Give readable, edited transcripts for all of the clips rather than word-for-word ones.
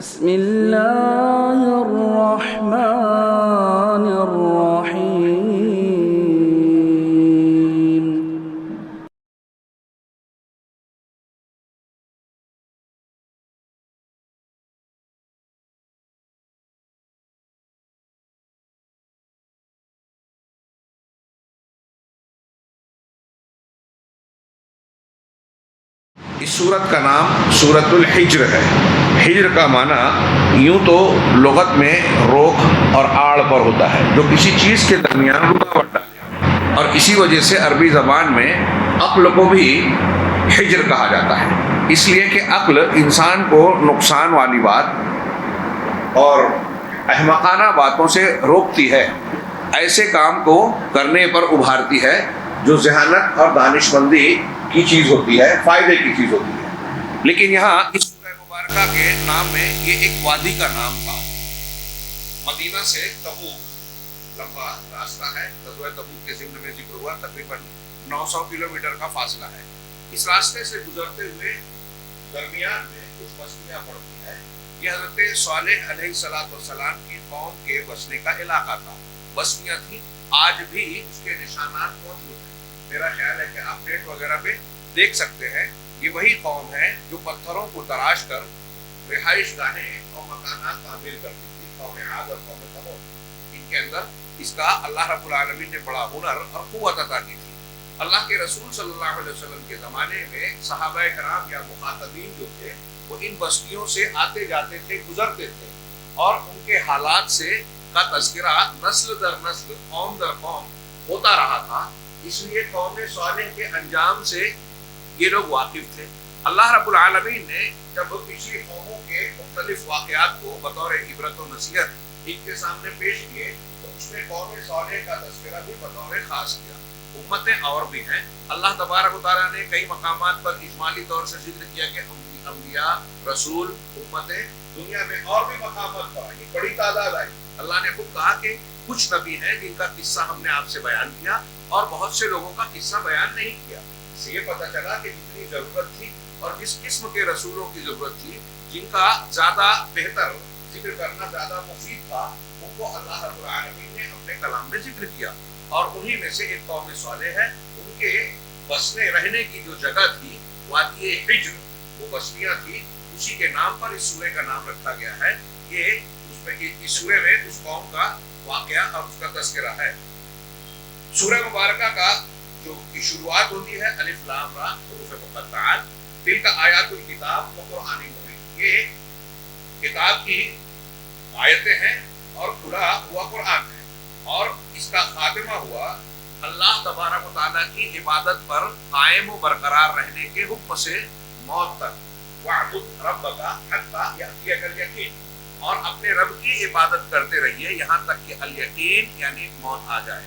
بسم اللہ الرحمن الرحیم اس سورت کا نام سورت الحجر ہے۔ حجر کا معنی یوں تو لغت میں روک اور آڑ پر ہوتا ہے، جو کسی چیز کے درمیان رکاوٹ ڈالے، اور اسی وجہ سے عربی زبان میں عقل کو بھی حجر کہا جاتا ہے، اس لیے کہ عقل انسان کو نقصان والی بات اور احمقانہ باتوں سے روکتی ہے، ایسے کام کو کرنے پر ابھارتی ہے جو ذہانت اور دانش مندی کی چیز ہوتی ہے، فائدے کی چیز ہوتی ہے۔ لیکن یہاں اس سورہ مبارکہ کے نام میں یہ ایک وادی کا نام تھا۔ مدینہ سے تبوک لمبا راستہ ہے، غزوہ تبوک کے ضمن میں ذکر ہوا، تقریباً 900 کلومیٹر کا فاصلہ ہے۔ اس راستے سے گزرتے ہوئے درمیان میں کچھ بستیاں پڑتی ہیں۔ یہ حضرت صالح علیہ السلام کی قوم کے بسنے کا علاقہ تھا، بستیاں تھیں، آج بھی اس کے نشانات موجود ہیں۔ میرا خیال ہے کہ آپ نیٹ وغیرہ پہ دیکھ سکتے ہیں، یہ وہی قوم ہے جو پتھروں کو تراش کر رہائش گاہیں اور مکانات تعمیر کرتی تھی، قوم عاد اور قوم ثمود۔ ان کے اندر اس کا اللہ رب العالمین نے بڑا ہنر اور قوت عطا کی تھی۔ اللہ کے رسول صلی اللہ علیہ وسلم کے زمانے میں صحابہ کرام یا مخاطبین جو تھے وہ ان بستیوں سے آتے جاتے تھے، گزرتے تھے، اور ان کے حالات سے کا تذکرہ نسل در نسل، قوم در قوم ہوتا رہا تھا۔ اس لیے قوم صالح کے انجام سے یہ لوگ واقف تھے۔ اللہ رب العالمین نے جب پچھلی قوموں کے مختلف واقعات کو بطور عبرت و نصیحت ان کے سامنے پیش کیے تو اس نے قوم صالح کا تذکرہ بھی بطور خاص کیا۔ امتیں اور بھی ہیں، اللہ تبارک و تعالیٰ نے کئی مقامات پر اجمالی طور سے ذکر کیا کہ انبیاء، رسول، امتیں دنیا میں اور بھی مقامات پر آئی، بڑی تعداد آئی۔ اللہ نے خود کہا کہ کچھ نبی ہیں جن کا قصہ ہم نے آپ سے بیان کیا اور بہت سے لوگوں کا قصہ بیان نہیں کیا۔ اس سے یہ پتہ چلا کہ جتنی ضرورت تھی اور جس قسم کے رسولوں کی ضرورت تھی، جن کا زیادہ بہتر ذکر کرنا زیادہ مفید تھا، ان کو اللہ رب العالمین نے اپنے کلام میں ذکر کیا، اور انہی میں سے ایک قوم صالح ہے۔ ان کے بسنے رہنے کی جو جگہ تھی وادی حجر، وہ بستیاں تھی، اسی کے نام پر اس سورہ کا نام رکھا گیا ہے۔ یہ اس سورہ میں اس قوم کا واقعہ اور اس کا تذکرہ ہے۔ سورہ مبارکہ کا جو کی شروعات ہوتی ہے الف لام را حروف مقطعات، تلک آیات الکتاب و قرآن مبین، یہ کتاب کی آیتیں ہیں اور کھلا ہوا قرآن ہے، اور اس کا خاتمہ ہوا اللہ تبارک و تعالیٰ کی عبادت پر قائم و برقرار رہنے کے حکم سے موت تک، وَاعْبُدْ رَبَّكَ حَتَّى يَأْتِيَكَ الْيَقِينُ، اور اپنے رب کی عبادت کرتے رہیے یہاں تک کہ الیقین یعنی موت آ جائے۔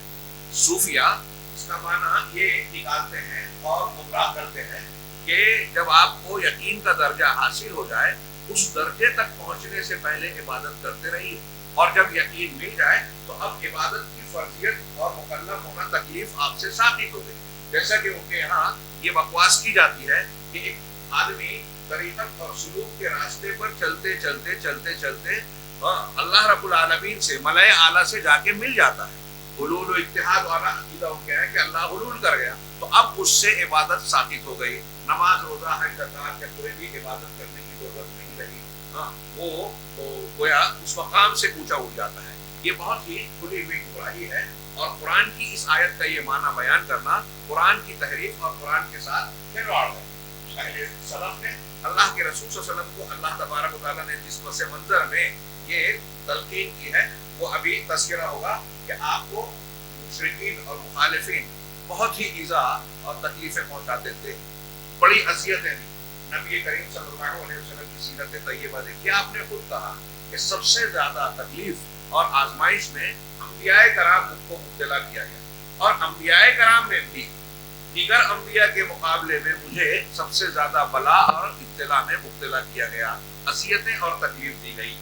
صوفیہ اس کا معنی یہ نکالتے ہیں اور گمراہ کرتے ہیں کہ جب آپ کو یقین کا درجہ حاصل ہو جائے، اس درجے تک پہنچنے سے پہلے عبادت کرتے رہیے، اور جب یقین مل جائے تو اب عبادت کی فرضیت اور مکلف ہونا تکلیف آپ سے ثابت ہو گئی۔ جیسا کہ ان کے یہاں یہ بکواس کی جاتی ہے کہ ایک آدمی طریقت اور سلوک کے راستے پر چلتے چلتے چلتے چلتے اللہ رب العالمین سے ملائے اعلیٰ سے جا کے مل جاتا ہے۔ حلول و اتحاد والا عقیدہ ہو گیا ہے کہ اللہ حلول کر گیا، تو اب اس سے عبادت ثابت ہو گئی، نماز روزہ حج زکات یا کوئی بھی عبادت کرنے کی ضرورت نہیں رہی۔ وہ گویا اس مقام سے اونچا اٹھ جاتا ہے۔ یہ بہت ہی کھلی ہوئی گمراہی ہے، اور قرآن کی اس آیت کا یہ معنی بیان کرنا قرآن کی تحریف اور قرآن کے ساتھ کھلواڑ ہے۔ پہلے سلف نے اللہ کے رسول صلی اللہ علیہ وسلم کو اللہ تبارک و تعالیٰ نے جس پس منظر میں یہ تلقین کی ہے، وہ ابھی تذکرہ ہوگا کہ آپ کو مشرکین اور مخالفین بہت ہی ایذا اور تکلیفیں پہنچاتے تھے، بڑی اذیتیں دی۔ نبی کریم صلی اللہ علیہ وسلم کی سیرت طیبہ دیکھیے، آپ نے خود کہا کہ سب سے زیادہ تکلیف اور آزمائش میں انبیاء کرام کو مبتلا کیا گیا، اور انبیاء کرام میں بھی دیگر انبیاء کے مقابلے میں مجھے سب سے زیادہ بلا اور ابتلا میں مبتلا کیا گیا، اذیتیں اور تکلیف دی گئی۔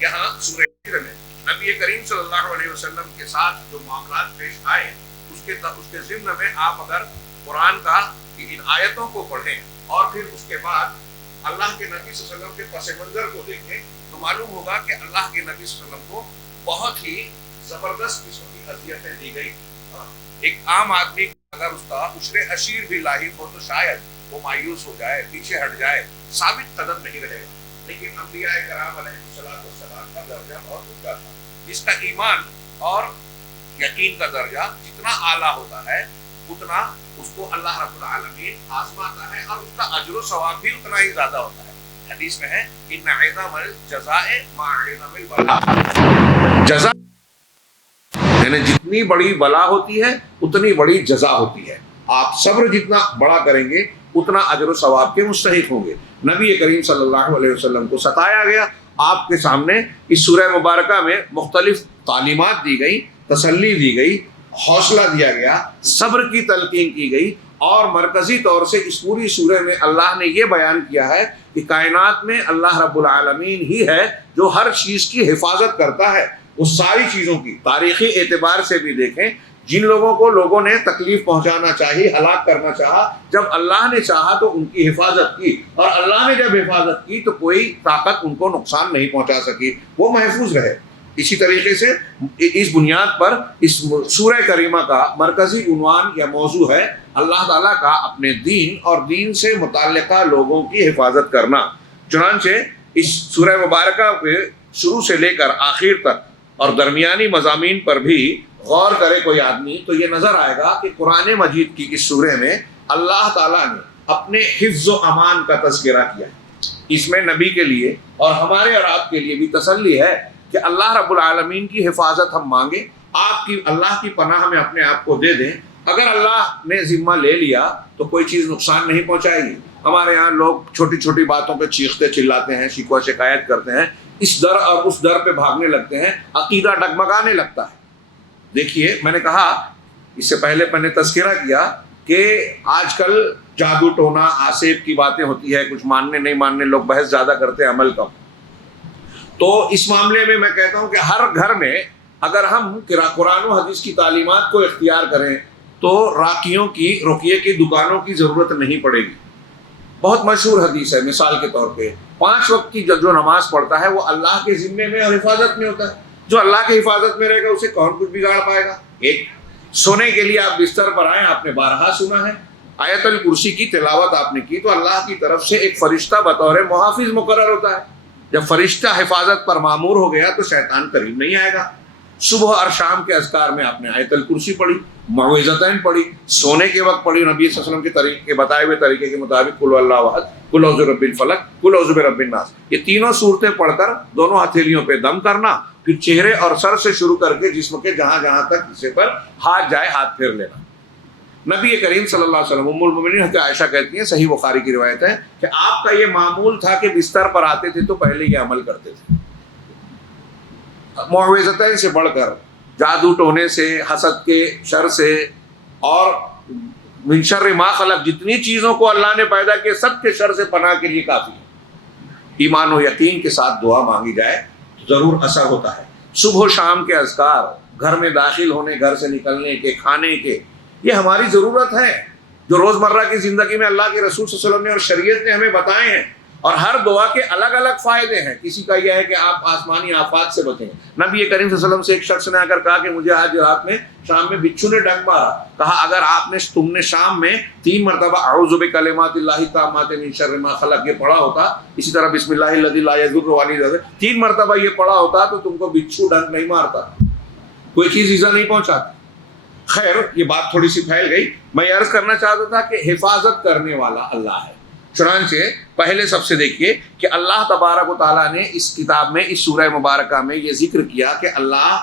یہاں سورہ حجر میں نبی کریم صلی اللہ علیہ وسلم کے ساتھ جو معاملات پیش آئے، اس کے ضمن میں آپ اگر قرآن کا ان آیتوں کو پڑھیں اور پھر اس کے بعد اللہ کے نبی صلی اللہ علیہ وسلم کے پس منظر کو دیکھیں تو معلوم ہوگا کہ اللہ کے نبی صلی اللہ علیہ وسلم کو بہت ہی زبردست قسم کی اذیتیں دی گئی. ایک عام آدمی اگر اس کا عشر عشیر بھی لاحق ہو تو شاید وہ مایوس ہو جائے، پیچھے ہٹ جائے، ثابت قدم نہیں رہے گا. لیکن انبیاء کرام علیہ السلام کا درجہ بہت اونچا تھا. جس کا ایمان اور یقین کا درجہ جتنا اعلیٰ ہوتا ہے اتنا اس کو اللہ رب العالمین آزماتا ہے اور اس کا اجر و ثواب بھی اتنا ہی زیادہ ہوتا ہے. حدیث میں ہے ان عظم الجزاء ما عظم البلاء. جزا یعنی جتنی بڑی بلا ہوتی ہے اتنی بڑی جزا ہوتی ہے. آپ صبر جتنا بڑا کریں گے اتنا اجر و ثواب کے مستحق ہوں گے. نبی کریم صلی اللہ علیہ وسلم کو ستایا گیا. آپ کے سامنے اس سورہ مبارکہ میں مختلف تعلیمات دی گئی، تسلی دی گئی، حوصلہ دیا گیا، صبر کی تلقین کی گئی، اور مرکزی طور سے اس پوری سورہ میں اللہ نے یہ بیان کیا ہے کہ کائنات میں اللہ رب العالمین ہی ہے جو ہر چیز کی حفاظت کرتا ہے. اس ساری چیزوں کی تاریخی اعتبار سے بھی دیکھیں، جن لوگوں کو لوگوں نے تکلیف پہنچانا چاہی، ہلاک کرنا چاہا، جب اللہ نے چاہا تو ان کی حفاظت کی، اور اللہ نے جب حفاظت کی تو کوئی طاقت ان کو نقصان نہیں پہنچا سکی، وہ محفوظ رہے. اسی طریقے سے اس بنیاد پر اس سورہ کریمہ کا مرکزی عنوان یا موضوع ہے اللہ تعالیٰ کا اپنے دین اور دین سے متعلقہ لوگوں کی حفاظت کرنا. چنانچہ اس سورہ مبارکہ کے شروع سے لے کر آخر تک اور درمیانی مضامین پر بھی غور کرے کوئی آدمی تو یہ نظر آئے گا کہ قرآن مجید کی اس سورہ میں اللہ تعالیٰ نے اپنے حفظ و امان کا تذکرہ کیا ہے. اس میں نبی کے لیے اور ہمارے اور آپ کے لیے بھی تسلی ہے کہ اللہ رب العالمین کی حفاظت ہم مانگیں، اللہ کی پناہ میں اپنے آپ کو دے دیں. اگر اللہ نے ذمہ لے لیا تو کوئی چیز نقصان نہیں پہنچائے گی. ہمارے یہاں لوگ چھوٹی چھوٹی باتوں پہ چیختے چلاتے ہیں، شکوہ شکایت کرتے ہیں، اس در اور اس در پہ بھاگنے لگتے ہیں، عقیدہ ڈگمگانے لگتا ہے. دیکھیے، میں نے کہا اس سے پہلے میں نے تذکرہ کیا کہ آج کل جادو ٹونا آسیب کی باتیں ہوتی ہے، کچھ ماننے نہیں ماننے لوگ بحث زیادہ کرتے ہیں، عمل کم. تو اس معاملے میں میں کہتا ہوں کہ ہر گھر میں اگر ہم قرآن و حدیث کی تعلیمات کو اختیار کریں تو راقیوں کی، رقیے کی دکانوں کی ضرورت نہیں پڑے گی. بہت مشہور حدیث ہے، مثال کے طور پہ 5 وقت کی جو نماز پڑھتا ہے وہ اللہ کے ذمے میں اور حفاظت میں ہوتا ہے. جو اللہ کی حفاظت میں رہے گا اسے کون کچھ بگاڑ پائے گا. ایک سونے کے لیے آپ بستر پر آئیں، آپ نے بارہا سنا ہے، آیت الکرسی کی تلاوت آپ نے کی تو اللہ کی طرف سے ایک فرشتہ بطور محافظ مقرر ہوتا ہے. جب فرشتہ حفاظت پر معمور ہو گیا تو شیطان قریب نہیں آئے گا. صبح اور شام کے اذکار میں آپ نے آیت الکرسی پڑھی، معوذتین پڑھی، سونے کے وقت پڑھی نبی صلی اللہ علیہ وسلم کے طریقے بتائے ہوئے طریقے کے مطابق قل اللہ احد، قل اعوذ برب الفلق، قل اعوذ برب الناس. یہ تینوں صورتیں پڑھ کر دونوں ہتھیلیوں پہ دم کرنا، پھر چہرے اور سر سے شروع کر کے جسم کے جہاں جہاں تک حصے پر ہاتھ جائے ہاتھ پھیر لینا. نبی کریم صلی اللہ علیہ وسلم، ام المؤمنین حضرت عائشہ کہتی ہیں، صحیح بخاری کی روایت ہے کہ آپ کا یہ معمول تھا کہ بستر پر آتے تھے تو پہلے یہ عمل کرتے تھے. معوذتین سے بڑھ کر جادو ٹونے سے، حسد کے شر سے، اور من شر ما خلق، جتنی چیزوں کو اللہ نے پیدا کیا سب کے شر سے پناہ کے لیے کافی ہے. ایمان و یقین کے ساتھ دعا مانگی جائے ضرور اثر ہوتا ہے. صبح و شام کے اذکار، گھر میں داخل ہونے، گھر سے نکلنے کے، کھانے کے، یہ ہماری ضرورت ہے جو روزمرہ کی زندگی میں اللہ کے رسول صلی اللہ علیہ وسلم نے اور شریعت نے ہمیں بتائے ہیں. اور ہر دعا کے الگ الگ فائدے ہیں. کسی کا یہ ہے کہ آپ آسمانی آفات سے بچیں. نبی کریم صلی اللہ علیہ وسلم سے ایک شخص نے آ کر کہا کہ مجھے آج رات میں شام میں بچھو نے ڈنک مارا. کہا اگر تم نے شام میں 3 مرتبہ اعوذ بکلمات اللہ التامات من شر ما خلق یہ پڑھا ہوتا، اسی طرح بسم اللہ الذی لا یضر مع اسمہ 3 مرتبہ یہ پڑھا ہوتا تو تم کو بچھو ڈنک نہیں مارتا، کوئی چیز ایزا نہیں پہنچاتی. خیر، یہ بات تھوڑی سی پھیل گئی. میں یہ عرض کرنا چاہتا تھا کہ حفاظت کرنے والا اللہ ہے. چنانچہ پہلے سب سے دیکھیے کہ اللہ تبارک و تعالیٰ نے اس کتاب میں، اس سورہ مبارکہ میں یہ ذکر کیا کہ اللہ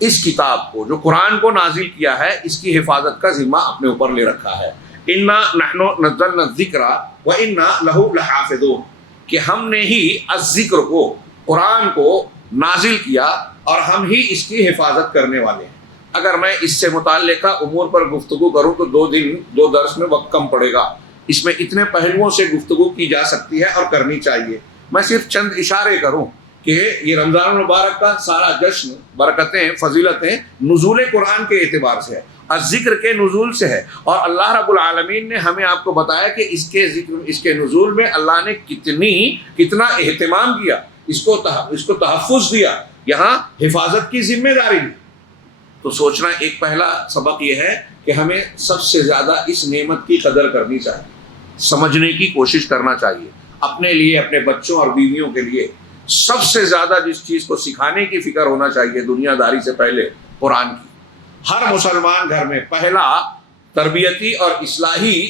اس کتاب کو، جو قرآن کو نازل کیا ہے، اس کی حفاظت کا ذمہ اپنے اوپر لے رکھا ہے. انا نحن نزلنا الذکر وانا لہ لحافظون، کہ ہم نے ہی الذکر کو، قرآن کو نازل کیا اور ہم ہی اس کی حفاظت کرنے والے ہیں. اگر میں اس سے متعلقہ امور پر گفتگو کروں تو 2 دن 2 درس میں وقت کم پڑے گا. اس میں اتنے پہلوؤں سے گفتگو کی جا سکتی ہے اور کرنی چاہیے. میں صرف چند اشارے کروں کہ یہ رمضان المبارک کا سارا جشن، برکتیں، فضیلتیں نزول قرآن کے اعتبار سے ہے. ذکر کے نزول سے ہے، اور اللہ رب العالمین نے ہمیں آپ کو بتایا کہ اس کے ذکر، اس کے نزول میں اللہ نے کتنا اہتمام کیا، اس کو تحفظ دیا، یہاں حفاظت کی ذمہ داری دی۔ تو سوچنا ایک پہلا سبق یہ ہے کہ ہمیں سب سے زیادہ اس نعمت کی قدر کرنی چاہیے، سمجھنے کی کوشش کرنا چاہیے، اپنے لیے، اپنے بچوں اور بیویوں کے لیے سب سے زیادہ جس چیز کو سکھانے کی فکر ہونا چاہیے دنیا داری سے پہلے، قرآن کی۔ ہر مسلمان گھر میں پہلا تربیتی اور اصلاحی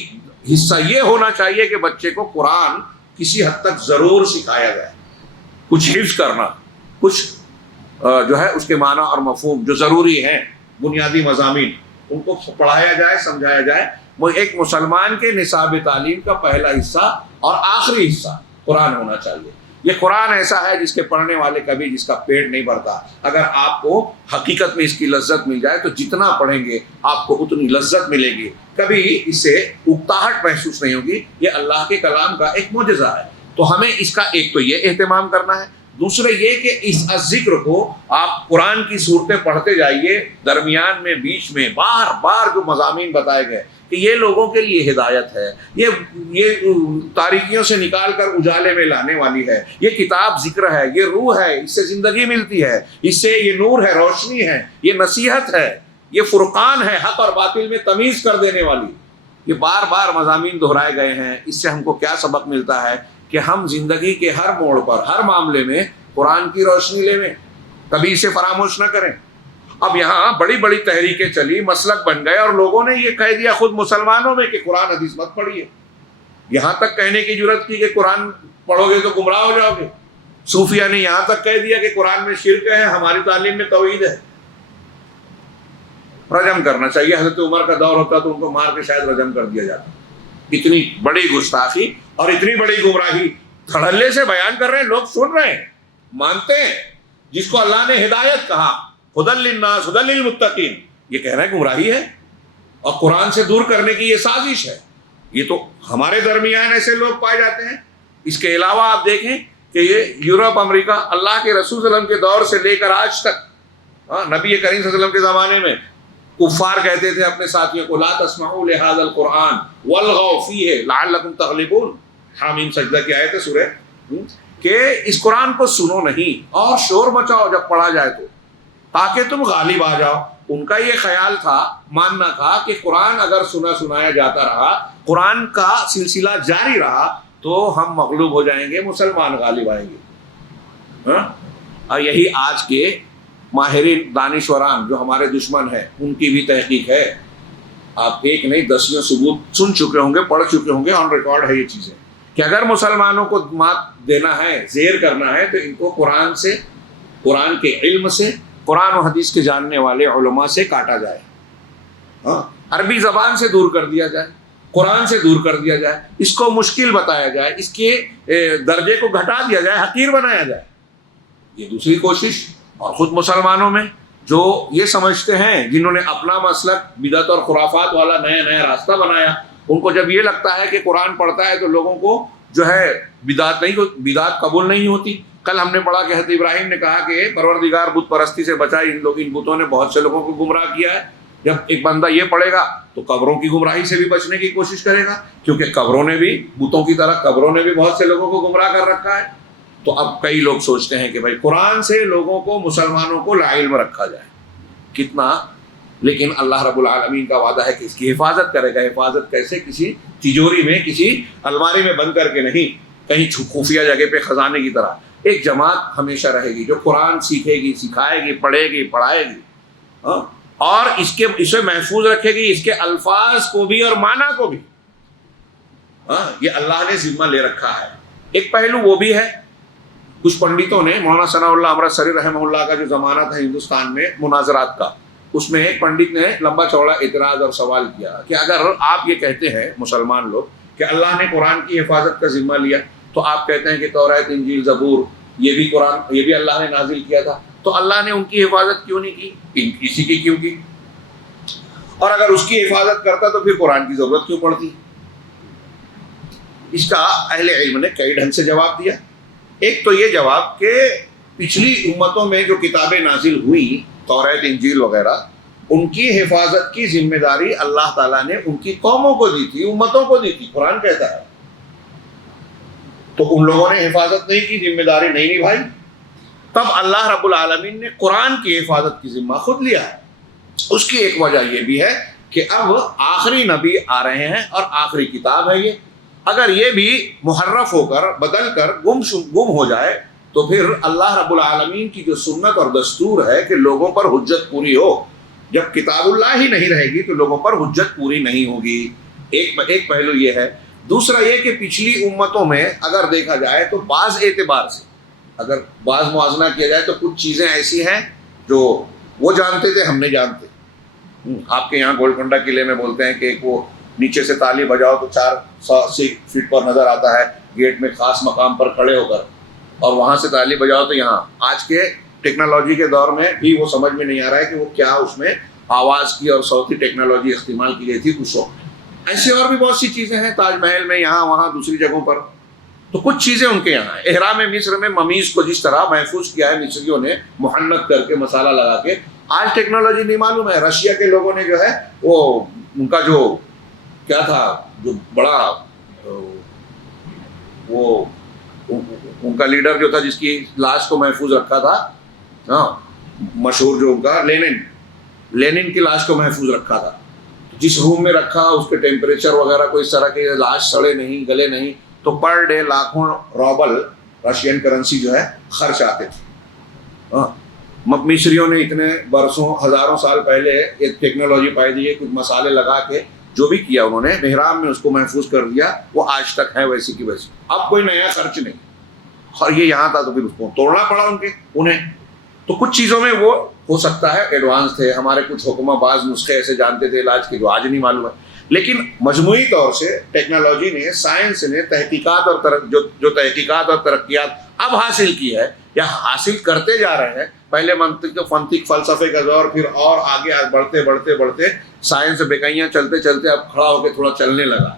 حصہ یہ ہونا چاہیے کہ بچے کو قرآن کسی حد تک ضرور سکھایا جائے، کچھ حفظ کرنا، کچھ جو ہے اس کے معنی اور مفہوم جو ضروری ہیں، بنیادی مضامین، ان کو پڑھایا جائے، سمجھایا جائے۔ وہ ایک مسلمان کے نصاب تعلیم کا پہلا حصہ اور آخری حصہ قرآن ہونا چاہیے۔ یہ قرآن ایسا ہے جس کے پڑھنے والے کبھی جس کا پیٹ نہیں بھرتا۔ اگر آپ کو حقیقت میں اس کی لذت مل جائے تو جتنا پڑھیں گے آپ کو اتنی لذت ملے گی، کبھی اس سے اکتاہٹ محسوس نہیں ہوگی۔ یہ اللہ کے کلام کا ایک معجزہ ہے۔ تو ہمیں اس کا ایک تو یہ اہتمام کرنا ہے، دوسرے یہ کہ اس ذکر کو آپ قرآن کی صورتیں پڑھتے جائیے، درمیان میں، بیچ میں، بار بار جو مضامین بتائے گئے کہ یہ لوگوں کے لیے ہدایت ہے، یہ تاریکیوں سے نکال کر اجالے میں لانے والی ہے، یہ کتاب ذکر ہے، یہ روح ہے، اس سے زندگی ملتی ہے، اس سے یہ نور ہے، روشنی ہے، یہ نصیحت ہے، یہ فرقان ہے، حق اور باطل میں تمیز کر دینے والی۔ یہ بار بار مضامین دہرائے گئے ہیں۔ اس سے ہم کو کیا سبق ملتا ہے کہ ہم زندگی کے ہر موڑ پر، ہر معاملے میں قرآن کی روشنی لے لیں، کبھی اسے فراموش نہ کریں۔ اب یہاں بڑی بڑی تحریکیں چلی، مسلک بن گئے، اور لوگوں نے یہ کہہ دیا خود مسلمانوں میں کہ قرآن حدیث مت پڑھیے، یہاں تک کہنے کی جرت کی کہ قرآن پڑھو گے تو گمراہ ہو جاؤ گے۔ صوفیہ نے یہاں تک کہہ دیا کہ قرآن میں شرک ہے، ہماری تعلیم میں توحید ہے۔ رجم کرنا چاہیے، حضرت عمر کا دور ہوتا تو ان کو مار کے شاید رجم کر دیا جاتا۔ اتنی بڑی گستاخی اور اتنی بڑی گمراہی دھڑلے سے بیان کر رہے ہیں، لوگ سن رہے ہیں، مانتے ہیں۔ جس کو اللہ نے ہدایت کہا، ہدی للناس ہدی للمتقین، یہ کہہ رہے ہیں گمراہی ہے اور قرآن سے دور کرنے کی یہ سازش ہے۔ یہ تو ہمارے درمیان ایسے لوگ پائے جاتے ہیں۔ اس کے علاوہ آپ دیکھیں کہ یہ یورپ، امریکہ، اللہ کے رسول صلی اللہ علیہ وسلم کے دور سے لے کر آج تک، نبی کریم صلی اللہ علیہ وسلم کے زمانے میں کفار کہتے تھے اپنے ساتھیوں کو، لا تسمعوا لهذا القرآن والغوا فیہ لعلکم تغلبون۔ حامیم سجدہ کی آیت ہے سورہ، کہ اس قرآن کو سنو نہیں اور شور مچاؤ جب پڑھا جائے تو، تاکہ تم غالب آ جاؤ۔ ان کا یہ خیال تھا، ماننا تھا کہ قرآن اگر سنایا جاتا رہا، قرآن کا سلسلہ جاری رہا تو ہم مغلوب ہو جائیں گے، مسلمان غالب آئیں گے۔ اور یہی آج کے ماہرین دانشوران جو ہمارے دشمن ہیں ان کی بھی تحقیق ہے۔ آپ ایک نہیں دسیوں ثبوت سن چکے ہوں گے، پڑھ چکے ہوں گے، آن ریکارڈ ہے یہ چیزیں، کہ اگر مسلمانوں کو مات دینا ہے، زیر کرنا ہے، تو ان کو قرآن سے، قرآن کے علم سے، قرآن و حدیث کے جاننے والے علماء سے کاٹا جائے، عربی زبان سے دور کر دیا جائے، قرآن سے دور کر دیا جائے، اس کو مشکل بتایا جائے، اس کے درجے کو گھٹا دیا جائے، حقیر بنایا جائے۔ یہ دوسری کوشش۔ اور خود مسلمانوں میں جو یہ سمجھتے ہیں، جنہوں نے اپنا مسلک بدعت اور خرافات والا نیا راستہ بنایا، ان کو جب یہ لگتا ہے کہ قرآن پڑھتا ہے تو لوگوں کو جو ہے بدعت قبول نہیں ہوتی۔ کل ہم نے پڑھا کہ حضرت ابراہیم نے کہا کہ پروردگار بت پرستی سے بچائے، ان بتوں نے بہت سے لوگوں کو گمراہ کیا ہے۔ جب ایک بندہ یہ پڑھے گا تو قبروں کی گمراہی سے بھی بچنے کی کوشش کرے گا، کیونکہ قبروں نے بھی، بتوں کی طرح قبروں نے بھی بہت سے لوگوں کو گمراہ کر رکھا ہے۔ تو اب کئی لوگ سوچتے ہیں کہ بھائی قرآن سے لوگوں کو، مسلمانوں کو لاعلم رکھا جائے، کتنا، لیکن اللہ رب العالمین کا وعدہ ہے کہ اس کی حفاظت کرے گا۔ حفاظت کیسے؟ کسی تجوری میں، کسی الماری میں بند کر کے نہیں، کہیں خفیہ جگہ پہ خزانے کی طرح۔ ایک جماعت ہمیشہ رہے گی جو قرآن سیکھے گی، سکھائے گی، پڑھے گی، پڑھائے گی، اور اسے محفوظ رکھے گی، اس کے الفاظ کو بھی اور معنی کو بھی۔ یہ اللہ نے ذمہ لے رکھا ہے۔ ایک پہلو وہ بھی ہے، کچھ پنڈتوں نے، مولانا ثناء اللہ امرتسری رحمہ اللہ کا جو زمانہ تھا ہندوستان میں مناظرات کا، اس میں ایک پنڈت نے لمبا چوڑا اعتراض اور سوال کیا کہ اگر آپ یہ کہتے ہیں مسلمان لوگ کہ اللہ نے قرآن کی حفاظت کا ذمہ لیا، تو آپ کہتے ہیں کہ توریت، انجیل، زبور یہ بھی قرآن، یہ بھی اللہ نے نازل کیا تھا، تو اللہ نے ان کی حفاظت کیوں نہیں کی؟ اسی کی کیوں کی؟ اور اگر اس کی حفاظت کرتا تو پھر قرآن کی ضرورت کیوں پڑتی؟ اس کا اہل علم نے کئی ڈھنگ سے جواب دیا۔ ایک تو یہ جواب کہ پچھلی امتوں میں جو کتابیں نازل ہوئی، توریت، انجیل وغیرہ، ان کی حفاظت کی ذمہ داری اللہ تعالیٰ نے ان کی قوموں کو دی تھی، امتوں کو دی تھی، قرآن کہتا ہے. تو ان لوگوں نے حفاظت نہیں کی، ذمہ داری نہیں نبھائی، تب اللہ رب العالمین نے قرآن کی حفاظت کی ذمہ خود لیا ہے. اس کی ایک وجہ یہ بھی ہے کہ اب آخری نبی آ رہے ہیں اور آخری کتاب ہے یہ. اگر یہ بھی محرف ہو کر بدل کر گم ہو جائے تو پھر اللہ رب العالمین کی جو سنت اور دستور ہے کہ لوگوں پر حجت پوری ہو، جب کتاب اللہ ہی نہیں رہے گی تو لوگوں پر حجت پوری نہیں ہوگی. ایک پہلو یہ ہے. دوسرا یہ کہ پچھلی امتوں میں اگر دیکھا جائے تو بعض اعتبار سے اگر بعض موازنہ کیا جائے تو کچھ چیزیں ایسی ہیں جو وہ جانتے تھے ہم نہیں جانتے. آپ کے یہاں گولکنڈہ قلعے میں بولتے ہیں کہ ایک وہ نیچے سے تالی بجاؤ تو 400 فٹ پر نظر آتا ہے گیٹ میں خاص مقام پر کھڑے ہو کر، اور وہاں سے تالی بجاؤ تو یہاں. آج کے ٹیکنالوجی کے دور میں بھی وہ سمجھ میں نہیں آ رہا ہے کہ وہ کیا اس میں آواز کی اور صوتی ٹیکنالوجی استعمال کی گئی تھی اس وقت. ایسے اور بھی بہت سی چیزیں ہیں تاج محل میں، یہاں وہاں دوسری جگہوں پر. تو کچھ چیزیں ان کے یہاں ہیں. احرام مصر میں ممیز کو جس طرح محفوظ کیا ہے مصریوں نے محنت کر کے مسالہ لگا کے، آج ٹیکنالوجی نہیں معلوم ہے. رشیا کے لوگوں نے جو ہے وہ ان کا جو کیا تھا، جو بڑا وہ ان کا لیڈر جو تھا جس کی لاش کو محفوظ رکھا تھا، ہاں مشہور جو ان کا لینن کی لاش کو محفوظ رکھا تھا. جس روم میں رکھا اس کے ٹیمپریچر وغیرہ کوئی اس طرح کے لاش سڑے نہیں گلے نہیں، تو پر ڈے لاکھوں روبل رشین کرنسی جو ہے خرچ آتے تھے. مصریوں نے اتنے برسوں ہزاروں سال پہلے ایک ٹیکنالوجی پائی دی ہے، کچھ مسالے لگا کے جو بھی کیا انہوں نے محراب میں اس کو محفوظ کر دیا، وہ آج تک ہے ویسی کی ویسی. اب کوئی نیا خرچ نہیں، اور یہ یہاں تھا تو پھر اس کو توڑنا پڑا انہیں. تو کچھ چیزوں میں وہ ہو سکتا ہے ایڈوانس تھے. ہمارے کچھ حکمہ بعض نسخے ایسے جانتے تھے علاج کے جو آج نہیں معلوم ہے. لیکن مجموعی طور سے ٹیکنالوجی نے، سائنس نے تحقیقات اور جو تحقیقات اور ترقیات اب حاصل کی ہے یا حاصل کرتے جا رہے ہیں. پہلے منطق فلسفے کا دور، پھر اور آگے بڑھتے سائنس بیکائیاں چلتے چلتے اب کھڑا ہو کے تھوڑا چلنے لگا.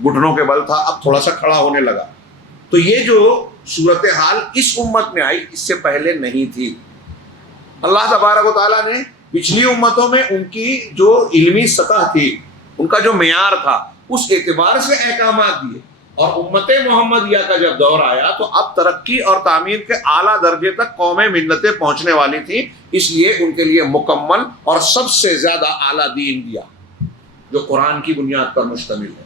گھٹنوں کے بل تھا، اب تھوڑا سا کھڑا ہونے لگا. تو یہ جو صورتحال اس امت میں آئی اس سے پہلے نہیں تھی. اللہ تبارک و تعالیٰ نے پچھلی امتوں میں ان کی جو علمی سطح تھی، ان کا جو معیار تھا، اس اعتبار سے احکامات دیے. اور امت محمدیہ کا جب دور آیا تو اب ترقی اور تعمیر کے اعلیٰ درجے تک قومیں ملتیں پہنچنے والی تھیں، اس لیے ان کے لیے مکمل اور سب سے زیادہ اعلیٰ دین دیا جو قرآن کی بنیاد پر مشتمل ہے.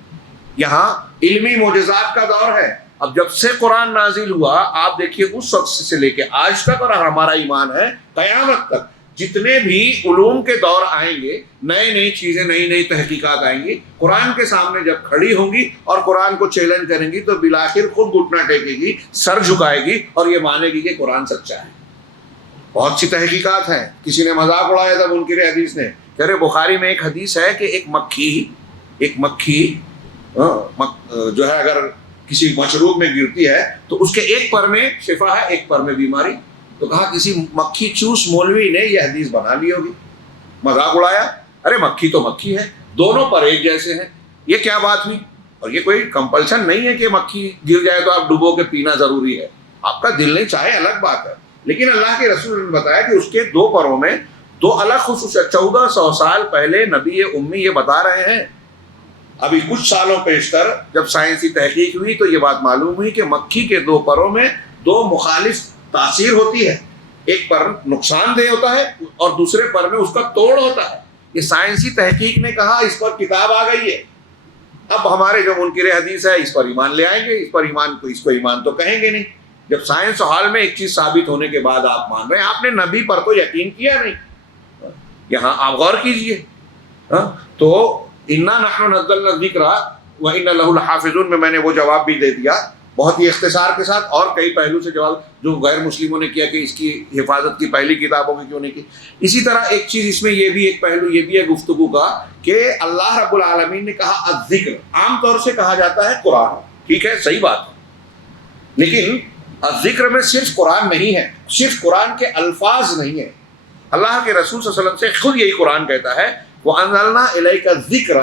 یہاں علمی معجزات کا دور ہے. اب جب سے قرآن نازل ہوا آپ دیکھیے اس وقت سے لے کے آج تک، اور ہمارا ایمان ہے قیامت تک جتنے بھی علوم کے دور آئیں گے، نئی چیزیں، نئی تحقیقات آئیں گی، قرآن کے سامنے جب کھڑی ہوں گی اور قرآن کو چیلنج کریں گی تو بالآخر خود گھٹنا ٹیکے گی، سر جھکائے گی اور یہ مانے گی کہ قرآن سچا ہے. بہت سی تحقیقات ہیں. کسی نے مذاق اڑایا تھا منکر حدیث نے، کہہ رہے بخاری میں ایک حدیث ہے کہ ایک مکھی جو ہے اگر کسی مشروب میں گرتی ہے تو اس کے ایک پر میں شفا ہے، ایک پر میں بیماری. تو کہا کسی مکھی چوس مولوی نے یہ حدیث بنا لی ہوگی. مذاق اڑایا. ارے مکھی تو مکھی ہے، دونوں پر ایک جیسے ہیں. یہ کیا بات ہوئی؟ اور یہ کوئی کمپلشن نہیں ہے کہ مکھی گر جائے تو آپ ڈبو کے پینا ضروری ہے. آپ کا دل نہیں چاہے الگ بات ہے، لیکن اللہ کے رسول نے بتایا کہ اس کے دو پروں میں دو الگ خصوصیات. 1400 سال پہلے نبی امی یہ بتا رہے ہیں. ابھی کچھ سالوں پیشتر جب سائنسی تحقیق ہوئی تو یہ بات معلوم ہوئی کہ مکھی کے دو پروں میں دو مخالف تاثیر ہوتی ہے. ایک پر نقصان دہ ہوتا ہے اور دوسرے پر میں اس کا توڑ ہوتا ہے. یہ سائنسی تحقیق نے کہا، اس پر کتاب آ گئی ہے. اب ہمارے جو منکر حدیث ہے اس پر ایمان لے آئیں گے، اس کو ایمان تو کہیں گے نہیں. جب سائنس حال میں ایک چیز ثابت ہونے کے بعد آپ مان رہے ہیں، آپ نے نبی پر تو یقین کیا نہیں. یہاں آپ غور کیجئے. تو انا نحن نزلنا الذکر وانا لہ لحافظون میں نے وہ جواب بھی دے دیا بہت ہی اختصار کے ساتھ، اور کئی پہلو سے جواب جو غیر مسلموں نے کیا کہ اس کی حفاظت کی پہلی کتابوں میں کیوں نہیں کی. اسی طرح ایک چیز اس میں یہ بھی ایک پہلو یہ بھی ہے گفتگو کا کہ اللہ رب العالمین نے کہا الذکر. عام طور سے کہا جاتا ہے قرآن، ٹھیک ہے صحیح بات ہے، لیکن الذکر میں صرف قرآن نہیں ہے، صرف قرآن کے الفاظ نہیں ہیں. اللہ کے رسول صلی اللہ علیہ وسلم سے خود یہی قرآن کہتا ہے وَأَنزَلْنَا إِلَيْكَ الذِّكْرَ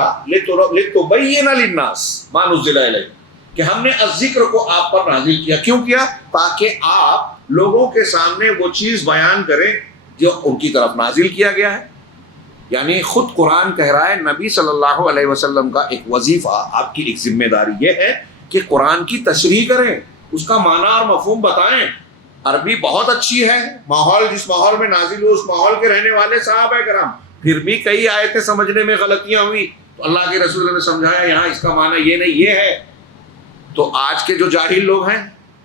لِتُبَيِّنَ لِلنَّاسِ مَا نُزِّلَ إِلَيْهِمْ، کہ ہم نے الذکر کو آپ پر نازل کیا. کیوں کیا؟ تاکہ آپ لوگوں کے سامنے وہ چیز بیان کریں جو ان کی طرف نازل کیا گیا ہے. یعنی خود قرآن کہہ رہا ہے نبی صلی اللہ علیہ وسلم کا ایک وظیفہ، آپ کی ایک ذمہ داری یہ ہے کہ قرآن کی تشریح کریں، اس کا معنی اور مفہوم بتائیں۔ عربی بہت اچھی ہے، ماحول جس ماحول میں نازل ہو اس ماحول کے رہنے والے صحابہ کرام، پھر بھی کئی آیتیں سمجھنے میں غلطیاں ہوئی تو اللہ کے رسول نے سمجھایا یہاں اس کا معنی یہ نہیں یہ ہے۔ تو آج کے جو جاہل لوگ ہیں،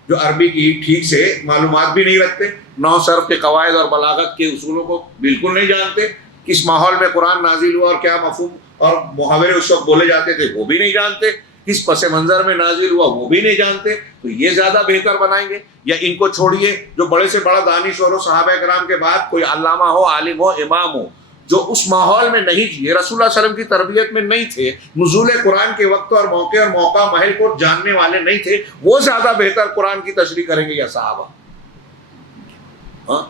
جو عربی کی ٹھیک سے معلومات بھی نہیں رکھتے، نحو صرف کے قواعد اور بلاغت کے اصولوں کو بالکل نہیں جانتے، کس ماحول میں قرآن نازل ہوا اور کیا مفہوم اور محاورے اس وقت بولے جاتے تھے وہ بھی نہیں جانتے، کس پس منظر میں نازل ہوا وہ بھی نہیں جانتے، تو یہ زیادہ بہتر بنائیں گے؟ یا ان کو چھوڑیے جو بڑے سے بڑا دانشور ہو، صحابہ کرام کے بعد کوئی علامہ ہو، عالم ہو، امام ہو، جو اس ماحول میں نہیں تھے، رسول اللہ صلی اللہ علیہ وسلم کی تربیت میں نہیں تھے، نزول قرآن کے وقت اور موقع محل کو جاننے والے نہیں تھے، وہ زیادہ بہتر قرآن کی تشریح کریں گے یا صحابہ؟ ہاں،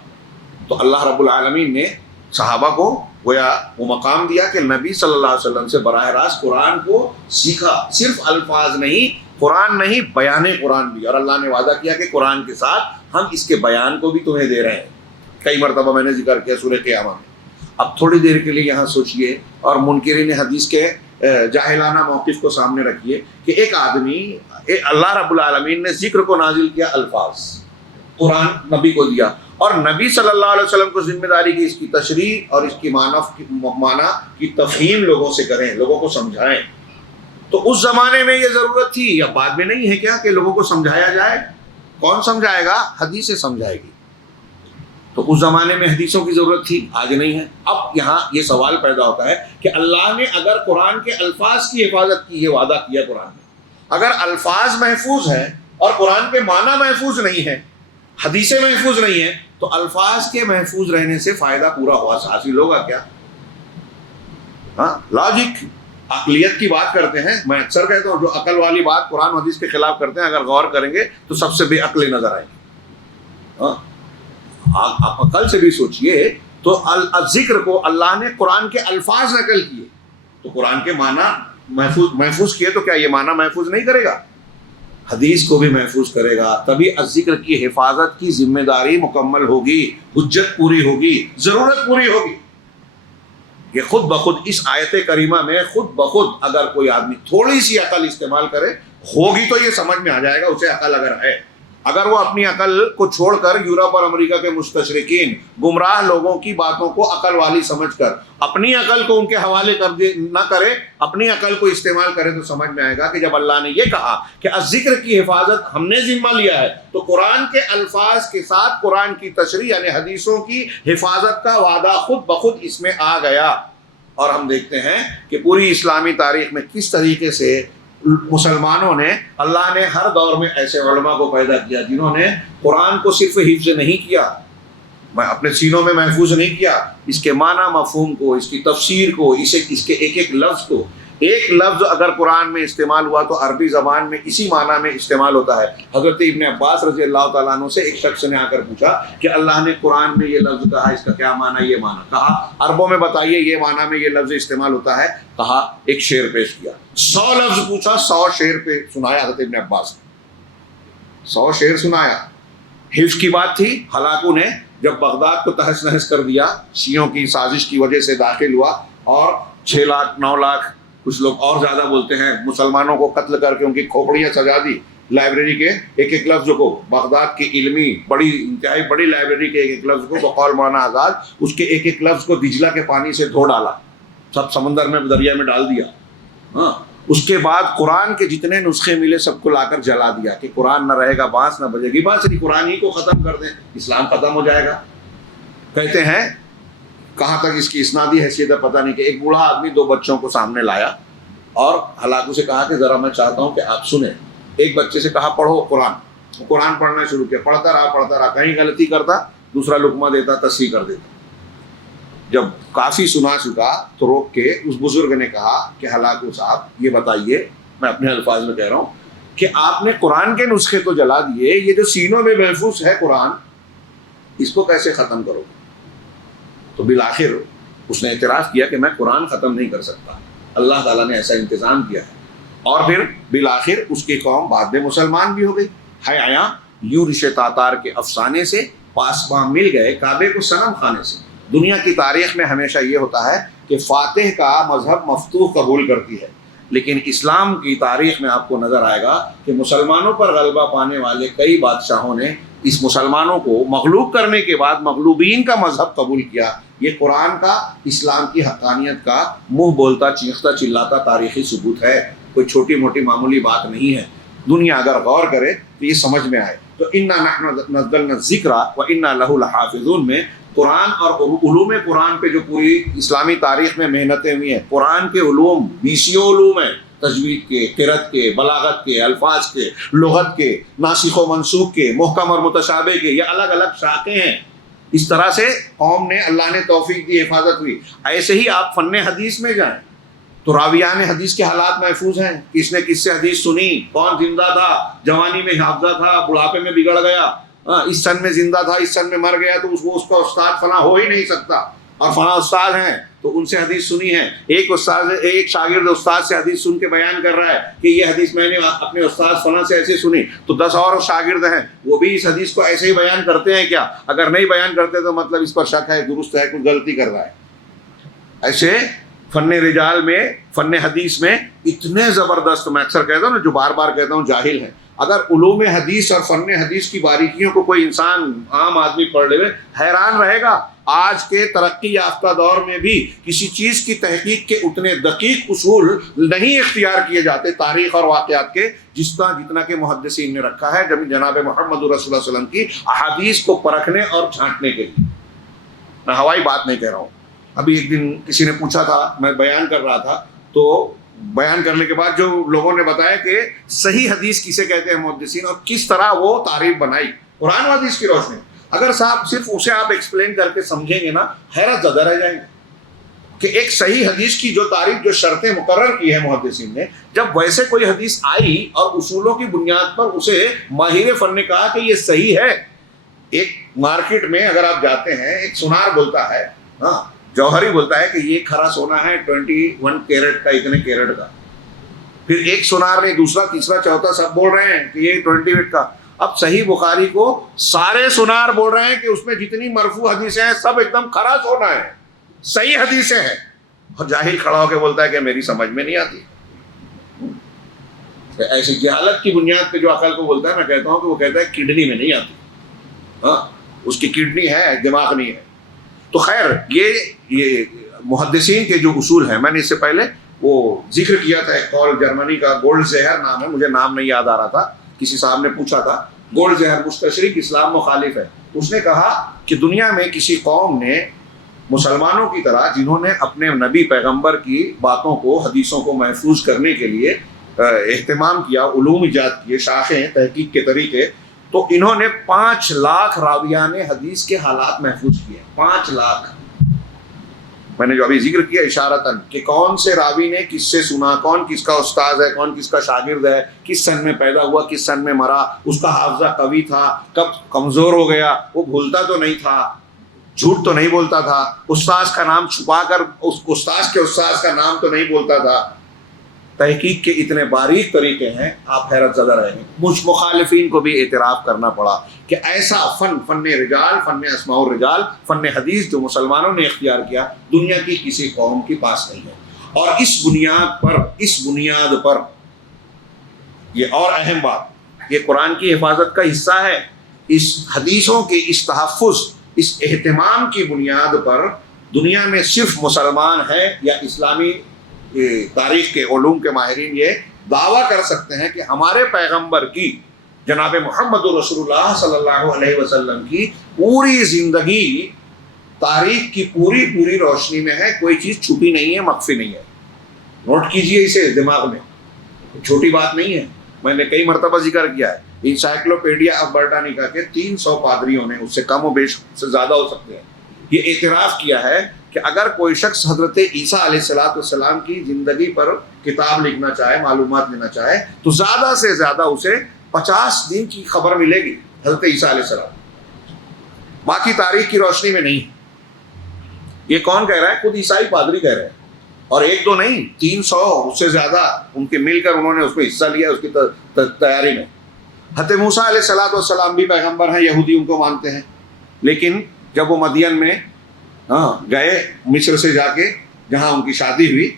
تو اللہ رب العالمین نے صحابہ کو گویا وہ مقام دیا کہ نبی صلی اللہ علیہ وسلم سے براہ راست قرآن کو سیکھا، صرف الفاظ نہیں، قرآن نہیں، بیان قرآن بھی، اور اللہ نے وعدہ کیا کہ قرآن کے ساتھ ہم اس کے بیان کو بھی تمہیں دے رہے ہیں۔ کئی مرتبہ میں نے ذکر کیا سورہ قیامہ میں۔ اب تھوڑی دیر کے لیے یہاں سوچئے اور منکرین حدیث کے جاہلانہ موقف کو سامنے رکھیے کہ ایک آدمی، اللہ رب العالمین نے ذکر کو نازل کیا، الفاظ قرآن نبی کو دیا، اور نبی صلی اللہ علیہ وسلم کو ذمہ داری کی اس کی تشریح اور اس کی معنی کی تفہیم لوگوں سے کریں، لوگوں کو سمجھائیں۔ تو اس زمانے میں یہ ضرورت تھی یا بعد میں نہیں ہے کیا کہ لوگوں کو سمجھایا جائے؟ کون سمجھائے گا؟ حدیثیں سمجھائے گی۔ تو اس زمانے میں حدیثوں کی ضرورت تھی، آج نہیں ہے۔ اب یہاں یہ سوال پیدا ہوتا ہے کہ اللہ نے اگر قرآن کے الفاظ کی حفاظت کی، یہ وعدہ کیا قرآن میں، اگر الفاظ محفوظ ہیں اور قرآن کے معنی محفوظ نہیں ہیں، حدیثیں محفوظ نہیں ہیں، تو الفاظ کے محفوظ رہنے سے فائدہ پورا ہوا حاصل ہوگا کیا؟ ہاں، لاجک، عقلیت کی بات کرتے ہیں۔ میں اکثر کہتا ہوں جو عقل والی بات قرآن حدیث کے خلاف کرتے ہیں، اگر غور کریں گے تو سب سے بے عقل نظر آئیں گے۔ ہاں، آپ عقل سے بھی سوچئے تو ذکر کو اللہ نے قرآن کے الفاظ نقل کیے، تو قرآن کے معنی محفوظ کیے، تو کیا یہ معنی محفوظ نہیں کرے گا؟ حدیث کو بھی محفوظ کرے گا، تبھی ذکر کی حفاظت کی ذمہ داری مکمل ہوگی، حجت پوری ہوگی، ضرورت پوری ہوگی۔ یہ خود بخود اس آیت کریمہ میں خود بخود اگر کوئی آدمی تھوڑی سی عقل استعمال کرے ہوگی تو یہ سمجھ میں آ جائے گا اسے عقل اگر ہے۔ اگر وہ اپنی عقل کو چھوڑ کر یورپ اور امریکہ کے مستشرقین گمراہ لوگوں کی باتوں کو عقل والی سمجھ کر اپنی عقل کو ان کے حوالے کر دے نہ کرے، اپنی عقل کو استعمال کرے، تو سمجھ میں آئے گا کہ جب اللہ نے یہ کہا کہ ذکر کی حفاظت ہم نے ذمہ لیا ہے، تو قرآن کے الفاظ کے ساتھ قرآن کی تشریح یعنی حدیثوں کی حفاظت کا وعدہ خود بخود اس میں آ گیا۔ اور ہم دیکھتے ہیں کہ پوری اسلامی تاریخ میں کس طریقے سے مسلمانوں نے، اللہ نے ہر دور میں ایسے علماء کو پیدا کیا جنہوں نے قرآن کو صرف حفظ نہیں کیا، اپنے سینوں میں محفوظ نہیں کیا، اس کے معنی مفہوم کو، اس کی تفسیر کو، اس کے ایک ایک لفظ کو، ایک لفظ اگر قرآن میں استعمال ہوا تو عربی زبان میں اسی معنی میں استعمال ہوتا ہے۔ حضرت ابن عباس رضی اللہ تعالیٰ عنہ سے ایک شخص نے آ کر پوچھا کہ اللہ نے قرآن میں یہ لفظ کہا، اس کا کیا معنی؟ یہ معنی کہا، عربوں میں بتائیے یہ معنی میں یہ لفظ استعمال ہوتا ہے، کہا، ایک شعر پیش کیا، 100 لفظ پوچھا، 100 شعر پہ سنایا حضرت ابن عباس نے، 100 شعر سنایا۔ حفظ کی بات تھی، ہلاکو نے جب بغداد کو تہس نہس کر دیا، شیعوں کی سازش کی وجہ سے داخل ہوا اور 6 لاکھ 9 لاکھ کچھ لوگ اور زیادہ بولتے ہیں مسلمانوں کو قتل کر کے ان کی کھوپڑیاں سجا دی، لائبریری کے ایک ایک لفظ کو، بغداد کی علمی بڑی انتہائی بڑی لائبریری کے ایک ایک لفظ کو بقول مولانا آزاد اس کے ایک ایک لفظ کو دجلہ کے پانی سے دھو ڈالا، سب سمندر میں دریا میں ڈال دیا۔ ہاں، اس کے بعد قرآن کے جتنے نسخے ملے سب کو لا کر جلا دیا کہ قرآن نہ رہے گا، بانس نہ بجے گی، بانسری، قرآن ہی کو ختم کر دیں، اسلام ختم ہو جائے گا۔ کہتے ہیں کہاں تک اس کی اسنادی حیثیت ہے پتہ نہیں کہ ایک بوڑھا آدمی 2 بچوں کو سامنے لایا اور ہلاکو سے کہا کہ ذرا میں چاہتا ہوں کہ آپ سنیں۔ ایک بچے سے کہا پڑھو قرآن، قرآن پڑھنا شروع کیا، پڑھتا رہا، کہیں غلطی کرتا دوسرا لقمہ دیتا، تصحیح کر دیتا۔ جب کافی سنا چکا تو روک کے اس بزرگ نے کہا کہ ہلاکو صاحب یہ بتائیے، میں اپنے الفاظ میں کہہ رہا ہوں کہ آپ نے قرآن کے نسخے تو جلا دیے، یہ جو سینوں میں محفوظ ہے قرآن، اس کو کیسے ختم کرو؟ تو بالآخر اس نے اعتراف کیا کہ میں قرآن ختم نہیں کر سکتا، اللہ تعالیٰ نے ایسا انتظام کیا ہے۔ اور پھر بالآخر اس کی قوم بعد میں مسلمان بھی ہو گئی۔ ہے آیا یورش تاتار کے افسانے سے پاسباں مل گئے کعبے کو صنم خانے سے۔ دنیا کی تاریخ میں ہمیشہ یہ ہوتا ہے کہ کہ فاتح کا مذہب مفتوح قبول کرتی ہے، لیکن اسلام کی تاریخ میں آپ کو نظر آئے گا کہ مسلمانوں پر غلبہ پانے والے کئی بادشاہوں نے اس مسلمانوں کو مغلوب کرنے کے بعد مغلوبین کا مذہب قبول کیا۔ یہ قرآن کا، اسلام کی حقانیت کا منہ بولتا چیختا چلاتا تاریخی ثبوت ہے، کوئی چھوٹی موٹی معمولی بات نہیں ہے۔ دنیا اگر غور کرے تو یہ سمجھ میں آئے۔ تو انا نحن نزلنا الذکر وانا لہ لحافظون میں قرآن اور علوم قرآن پہ جو پوری اسلامی تاریخ میں محنتیں ہوئی ہیں، قرآن کے علوم 20 علوم ہیں، تجوید کے، قرأت کے، بلاغت کے، الفاظ کے، لغت کے، ناسخ و منسوخ کے، محکم اور متشابہ کے، یہ الگ الگ شاخیں ہیں۔ اس طرح سے قوم نے، اللہ نے توفیق دی، حفاظت ہوئی۔ ایسے ہی آپ فن حدیث میں جائیں تو راویان حدیث کے حالات محفوظ ہیں، کس نے کس سے حدیث سنی، کون زندہ تھا، جوانی میں حافظہ تھا، بڑھاپے میں بگڑ گیا، اس سن میں زندہ تھا، اس سن میں مر گیا، تو اس کا استاد فلاں ہو ہی نہیں سکتا، اور فلاں استاد ہیں تو ان سے حدیث سنی ہے۔ ایک شاگرد استاد سے حدیث سن کے بیان کر رہا ہے کہ یہ حدیث میں نے اپنے استاد فلاں سے ایسے سنی، تو 10 اور شاگرد ہیں، وہ بھی اس حدیث کو ایسے ہی بیان کرتے ہیں کیا؟ اگر نہیں بیان کرتے تو مطلب اس پر شک ہے، درست ہے، کچھ غلطی کر رہا ہے۔ ایسے فن رجال میں، فن حدیث میں اتنے زبردست، میں اکثر کہتا ہوں نا، جو بار بار کہتا ہوں جاہل ہیں، اگر علوم حدیث اور فن حدیث کی باریکیوں کو کوئی انسان، عام آدمی پڑھ لے، حیران رہے گا۔ آج کے ترقی یافتہ دور میں بھی کسی چیز کی تحقیق کے اتنے دقیق اصول نہیں اختیار کیے جاتے تاریخ اور واقعات کے، جتنا کہ محدثین نے رکھا ہے جناب محمد رسول اللہ صلی اللہ علیہ وسلم کی احادیث کو پرکھنے اور چھانٹنے کے لیے۔ میں ہوائی بات نہیں کہہ رہا ہوں۔ ابھی ایک دن کسی نے پوچھا تھا، میں بیان کر رہا تھا، تو بیان کرنے کے بعد جو لوگوں نے بتایا کہ صحیح حدیث کسے کہتے ہیں محدثین، اور کس طرح وہ تعریف بنائی قرآن و حدیث کی روشنی، اگر صاحب صرف اسے آپ ایکسپلین کر کے سمجھیں گے نا، حیرت زدہ رہ جائیں گے کہ ایک صحیح حدیث کی جو تعریف، جو شرطیں مقرر کی ہے محدثین نے، جب ویسے کوئی حدیث آئی اور اصولوں کی بنیاد پر اسے ماہر فن نے کہا کہ یہ صحیح ہے۔ ایک مارکیٹ میں اگر آپ جاتے ہیں، ایک سونار بولتا ہے، ہاں جوہری بولتا ہے کہ یہ کھرا سونا ہے 21 کیرٹ کا، اتنے کیرٹ کا، پھر ایک سونار نے دوسرا تیسرا چوتھا سب بول رہے ہیں کہ یہ 28 کا۔ اب صحیح بخاری کو سارے سونار بول رہے ہیں کہ اس میں جتنی مرفوع حدیثیں ہیں سب ایک دم کھرا سونا ہے، صحیح حدیثیں ہیں، اور جاہل کھڑا ہو کے بولتا ہے کہ میری سمجھ میں نہیں آتی۔ ایسی جہالت کی بنیاد پہ جو عقل کو بولتا ہے، میں کہتا ہوں کہ وہ کہتا ہے کڈنی میں نہیں آتی، ہاں اس کی کڈنی ہے، دماغ نہیں ہے۔ تو خیر، یہ محدثین کے جو اصول ہیں، میں نے اس سے پہلے وہ ذکر کیا تھا، ایک قول جرمنی کا گولڈ زہر نام ہے، مجھے نام نہیں یاد آ رہا تھا، کسی صاحب نے پوچھا تھا، گولڈ زہر مستشرق اسلام مخالف ہے۔ اس نے کہا کہ دنیا میں کسی قوم نے مسلمانوں کی طرح، جنہوں نے اپنے نبی پیغمبر کی باتوں کو، حدیثوں کو محفوظ کرنے کے لیے اہتمام کیا، علوم ایجاد کیے، شاخیں، تحقیق کے طریقے، تو انہوں نے 5 لاکھ راویان حدیث کے حالات محفوظ کیے۔ 5 لاکھ، میں نے جو ابھی ذکر کیا اشارتاً کہ کون سے راوی نے کس سے سنا، کون کس کا استاذ ہے، کون کس کا شاگرد ہے، کس سن میں پیدا ہوا، کس سن میں مرا، اس کا حافظہ قوی تھا، کب کمزور ہو گیا، وہ بھولتا تو نہیں تھا، جھوٹ تو نہیں بولتا تھا، استاذ کا نام چھپا کر اس استاذ کے استاذ کا نام تو نہیں بولتا تھا۔ تحقیق کے اتنے باریک طریقے ہیں، آپ حیرت زدہ رہیں گے۔ مجھ مخالفین کو بھی اعتراف کرنا پڑا کہ ایسا فن رجال، فن اسماء الرجال، فن حدیث جو مسلمانوں نے اختیار کیا، دنیا کی کسی قوم کے پاس نہیں ہے۔ اور اس بنیاد پر یہ اور اہم بات، یہ قرآن کی حفاظت کا حصہ ہے، اس حدیثوں کے اس تحفظ، اس اہتمام کی بنیاد پر دنیا میں صرف مسلمان ہیں یا اسلامی تاریخ کے علوم کے ماہرین یہ دعویٰ کر سکتے ہیں کہ ہمارے پیغمبر کی، جناب محمد رسول اللہ صلی اللہ علیہ وسلم کی پوری زندگی تاریخ کی پوری روشنی میں ہے، کوئی چیز چھپی نہیں ہے، مخفی نہیں ہے۔ نوٹ کیجئے اسے دماغ میں، چھوٹی بات نہیں ہے۔ میں نے کئی مرتبہ ذکر کیا ہے، انسائکلوپیڈیا آف برٹانیکا کے 300 پادریوں نے، اس سے کم و بیش سے زیادہ ہو سکتے ہیں، یہ اعتراف کیا ہے کہ اگر کوئی شخص حضرت عیسیٰ علیہ السلام کی زندگی پر کتاب لکھنا چاہے، معلومات لینا چاہے، تو زیادہ سے زیادہ اسے 50 دن کی خبر ملے گی حضرت عیسیٰ علیہ السلام، باقی تاریخ کی روشنی میں نہیں۔ یہ کون کہہ رہا ہے؟ خود عیسائی پادری کہہ رہے ہیں، اور ایک دو نہیں، 300 اس سے زیادہ ان کے مل کر انہوں نے اس کو حصہ لیا، اس کی تیاری میں۔ حضرت موسیٰ علیہ السلام بھی پیغمبر ہیں، یہودی ان کو مانتے ہیں، لیکن جب وہ مدین میں گئے، مصر سے جا کے جہاں ان کی شادی ہوئی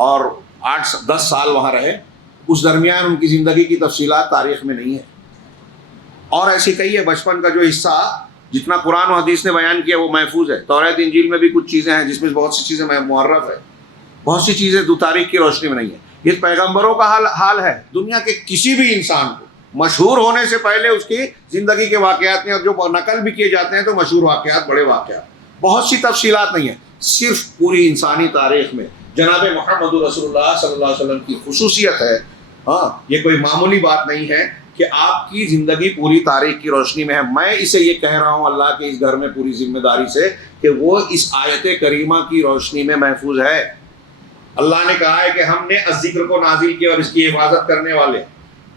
اور 8-10 سال وہاں رہے، اس درمیان ان کی زندگی کی تفصیلات تاریخ میں نہیں ہے. اور ایسی کئی ہے، بچپن کا جو حصہ جتنا قرآن و حدیث نے بیان کیا وہ محفوظ ہے. توریت انجیل میں بھی کچھ چیزیں ہیں جس میں بہت سی چیزیں معرف ہے، بہت سی چیزیں دو تاریخ کی روشنی میں نہیں ہے. یہ پیغمبروں کا حال ہے. دنیا کے کسی بھی انسان کو مشہور ہونے سے پہلے اس کی زندگی کے واقعات میں، اور جو نقل بھی کیے جاتے ہیں تو مشہور واقعات، بڑے واقعات، بہت سی تفصیلات نہیں ہیں. صرف پوری انسانی تاریخ میں جناب محمد رسول اللہ صلی اللہ علیہ وسلم کی خصوصیت ہے. ہاں، یہ کوئی معمولی بات نہیں ہے کہ آپ کی زندگی پوری تاریخ کی روشنی میں ہے. میں اسے یہ کہہ رہا ہوں اللہ کے اس گھر میں پوری ذمہ داری سے کہ وہ اس آیت کریمہ کی روشنی میں محفوظ ہے. اللہ نے کہا ہے کہ ہم نے الذکر کو نازل کیا اور اس کی حفاظت کرنے والے.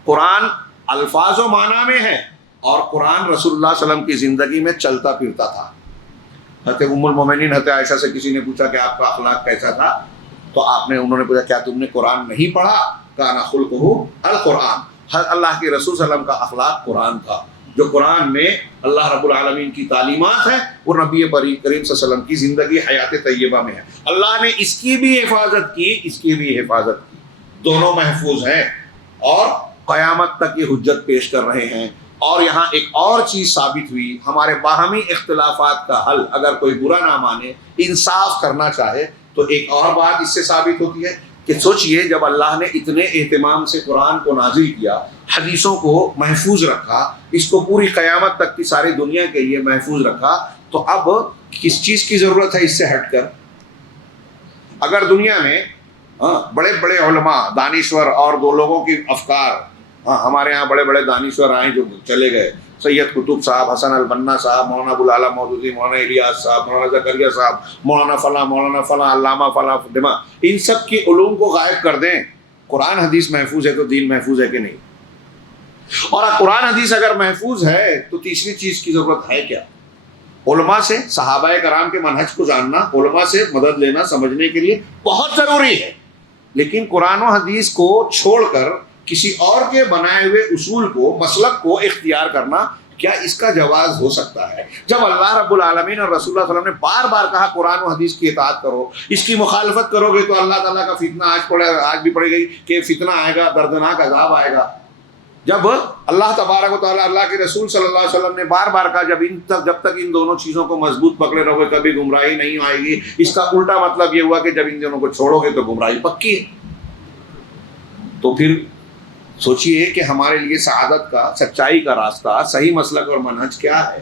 قرآن الفاظ و معنی میں ہے، اور قرآن رسول اللہ صلی اللہ علیہ وسلم کی زندگی میں چلتا پھرتا تھا. حضرت ام المومنین حضرت عائشہ سے کسی نے پوچھا کہ آپ کا اخلاق کیسا تھا، تو انہوں نے پوچھا کیا تم نے قرآن نہیں پڑھا؟ کان خلقہ القرآن. اللہ کے رسول صلی اللہ علیہ وسلم کا اخلاق قرآن تھا. جو قرآن میں اللہ رب العالمین کی تعلیمات ہیں وہ نبی کریم صلی اللہ علیہ وسلم کی زندگی حیات طیبہ میں ہے. اللہ نے اس کی بھی حفاظت کی، اس کی بھی حفاظت کی. دونوں محفوظ ہیں اور قیامت تک یہ حجت پیش کر رہے ہیں. اور یہاں ایک اور چیز ثابت ہوئی، ہمارے باہمی اختلافات کا حل اگر کوئی برا نہ مانے، انصاف کرنا چاہے، تو ایک اور بات اس سے ثابت ہوتی ہے کہ سوچئے جب اللہ نے اتنے اہتمام سے قرآن کو نازل کیا، حدیثوں کو محفوظ رکھا، اس کو پوری قیامت تک کی ساری دنیا کے لیے محفوظ رکھا، تو اب کس چیز کی ضرورت ہے اس سے ہٹ کر؟ اگر دنیا میں بڑے بڑے علماء، دانشور اور دو لوگوں کی افکار، ہمارے ہاں بڑے بڑے دانشور آئے جو چلے گئے، سید قطب صاحب، حسن البنا صاحب، مولانا ابوالعلا مودودی، مولانا الیاس صاحب، مولانا زکریا صاحب، مولانا فلاں علامہ فلاں دماغ، ان سب کی علوم کو غائب کر دیں. قرآن حدیث محفوظ ہے تو دین محفوظ ہے کہ نہیں؟ اور قرآن حدیث اگر محفوظ ہے تو تیسری چیز کی ضرورت ہے کیا؟ علماء سے، صحابہ کرام کے منہج کو جاننا، علماء سے مدد لینا سمجھنے کے لیے بہت ضروری ہے. لیکن قرآن و حدیث کو چھوڑ کر کسی اور کے بنائے ہوئے اصول کو، مسلک کو اختیار کرنا، کیا اس کا جواز ہو سکتا ہے؟ جب اللہ رب العالمین اور رسول اللہ صلی اللہ علیہ وسلم نے بار بار کہا قرآن و حدیث کی اطاعت کرو، اس کی مخالفت کرو گے تو اللہ تعالیٰ کا فتنہ آج بھی پڑے گی کہ فتنہ آئے گا، دردناک عذاب آئے گا. جب اللہ تبارک و تعالیٰ، اللہ کے رسول صلی اللہ علیہ وسلم نے بار بار کہا جب تک ان دونوں چیزوں کو مضبوط پکڑے رہو گے کبھی گمراہی نہیں آئے گی، اس کا الٹا مطلب یہ ہوا کہ جب ان دونوں کو چھوڑو گے تو گمراہی پکی ہے. تو پھر سوچئے کہ ہمارے لیے سعادت کا، سچائی کا راستہ، صحیح مسلک اور منہج کیا ہے؟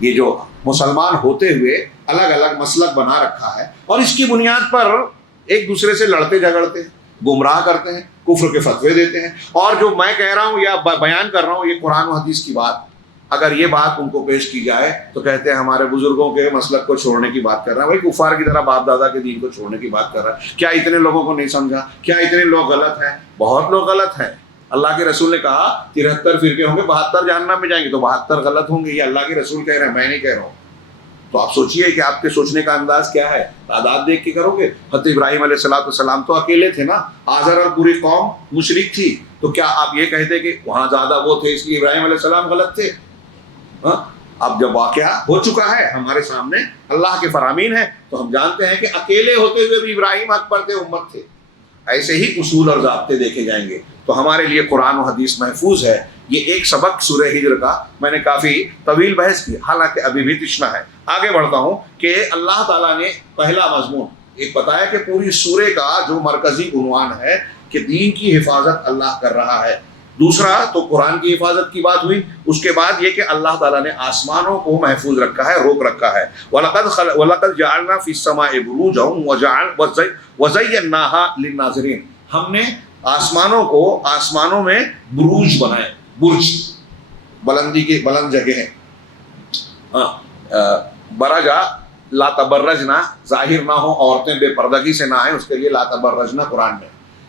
یہ جو مسلمان ہوتے ہوئے الگ الگ مسلک بنا رکھا ہے اور اس کی بنیاد پر ایک دوسرے سے لڑتے جھگڑتے ہیں، گمراہ کرتے ہیں، کفر کے فتوے دیتے ہیں. اور جو میں کہہ رہا ہوں یا بیان کر رہا ہوں یہ قرآن و حدیث کی بات، اگر یہ بات ان کو پیش کی جائے تو کہتے ہیں ہمارے بزرگوں کے مسلک کو چھوڑنے کی بات کر رہا ہے. وہی کفار کی طرح باپ دادا کے دین کو چھوڑنے کی بات کر رہا ہے. کیا اتنے لوگوں کو نہیں سمجھا؟ کیا اتنے لوگ غلط ہیں؟ بہت لوگ غلط ہیں. اللہ کے رسول نے کہا 73 فرقے ہوں گے، 72 جہنم میں جائیں گے، تو 72 غلط ہوں گے. یہ اللہ کے رسول کہہ رہے ہیں، میں نہیں کہہ رہا ہوں. تو آپ سوچئے کہ آپ کے سوچنے کا انداز کیا ہے، تعداد دیکھ کے کرو گے. حضرت ابراہیم علیہ السلام تو اکیلے تھے نا، آزر اور پوری قوم مشرک تھی، تو کیا آپ یہ کہتے کہ وہاں زیادہ وہ تھے اس لیے ابراہیم علیہ السلام غلط تھے؟ اب جب واقعہ ہو چکا ہے ہمارے سامنے، اللہ کے فرامین ہیں، تو ہم جانتے ہیں کہ اکیلے ہوتے ہوئے بھی ابراہیم حق پر تھے، امت تھے. ایسے ہی اصول اور ضابطے دیکھے جائیں گے. تو ہمارے لیے قرآن و حدیث محفوظ ہے. یہ ایک سبق سورہ ہجر کا میں نے کافی طویل بحث کی، حالانکہ ابھی بھی تشنا ہے. آگے بڑھتا ہوں کہ اللہ تعالیٰ نے پہلا مضمون ایک بتایا کہ پوری سورے کا جو مرکزی عنوان ہے کہ دین کی حفاظت اللہ کر رہا ہے. دوسرا تو قرآن کی حفاظت کی بات ہوئی. اس کے بعد یہ کہ اللہ تعالیٰ نے آسمانوں کو محفوظ رکھا ہے، روک رکھا ہے. وَلَقَدْ جَعَلْنَا فِي السَّمَاءِ بُرُوجًا وَزَيَّنَّاهَا لِلنَّاظِرِينَ. ہم نے آسمانوں میں بروج بنائے. برج بلندی کے بلند جگہ ہیں. برجا لا تبرجنا، ظاہر نہ ہو، عورتیں بے پردگی سے نہ آئیں، اس کے لیے لا تبرجنا قرآن میں.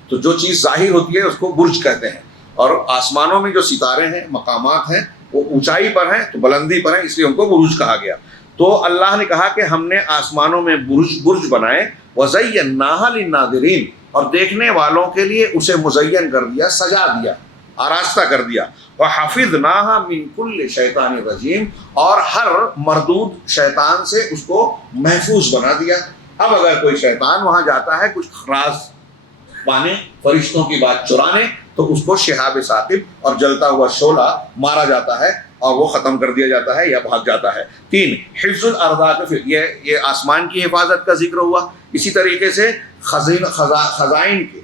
تو جو چیز ظاہر ہوتی ہے اس کو برج کہتے ہیں. اور آسمانوں میں جو ستارے ہیں، مقامات ہیں، وہ اونچائی پر ہیں تو بلندی پر ہیں، اس لیے ان کو برج کہا گیا. تو اللہ نے کہا کہ ہم نے آسمانوں میں برج بنائے. وَزَيَّنَّاهَا لِلنَّاظِرِينَ، اور دیکھنے والوں کے لیے اسے مزین کر دیا، سجا دیا، آراستہ کر دیا. وَحَفِظْنَاهَا مِن كُلِّ شَيْطَانٍ رَجِيمٍ، اور ہر مردود شیطان سے اس کو محفوظ بنا دیا. اب اگر کوئی شیطان وہاں جاتا ہے کچھ راز پانے، فرشتوں کی بات چرانے، تو اس کو شہاب ثاقب اور جلتا ہوا شعلہ مارا جاتا ہے اور وہ ختم کر دیا جاتا ہے یا بھاگ جاتا ہے۔ 3 حفظ الارزاق، یہ آسمان کی حفاظت کا ذکر ہوا۔ اسی طریقے سے خزائن کے،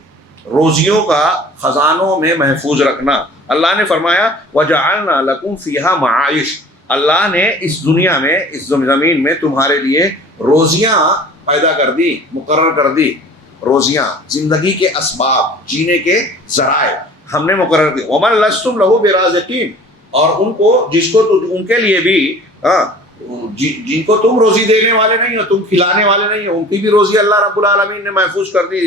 روزیوں کا خزانوں میں محفوظ رکھنا۔ اللہ نے فرمایا وَجَعَلْنَا لَكُمْ فِيهَا مَعَائِشَ، اللہ نے اس دنیا میں، اس زمین میں تمہارے لیے روزیاں پیدا کر دی، مقرر کر دی۔ روزیاں، زندگی کے اسباب، جینے کے ذرائع ہم نے مقرر دی۔ وَمَن لَسْتُمْ لَهُ بِرَازِقِينَ، اور ان کو، جس کو ان کے لیے بھی، جن کو تم روزی دینے والے نہیں ہو، تم کھلانے والے نہیں ہو، ان کی بھی روزی اللہ رب العالمین نے محفوظ کر دی،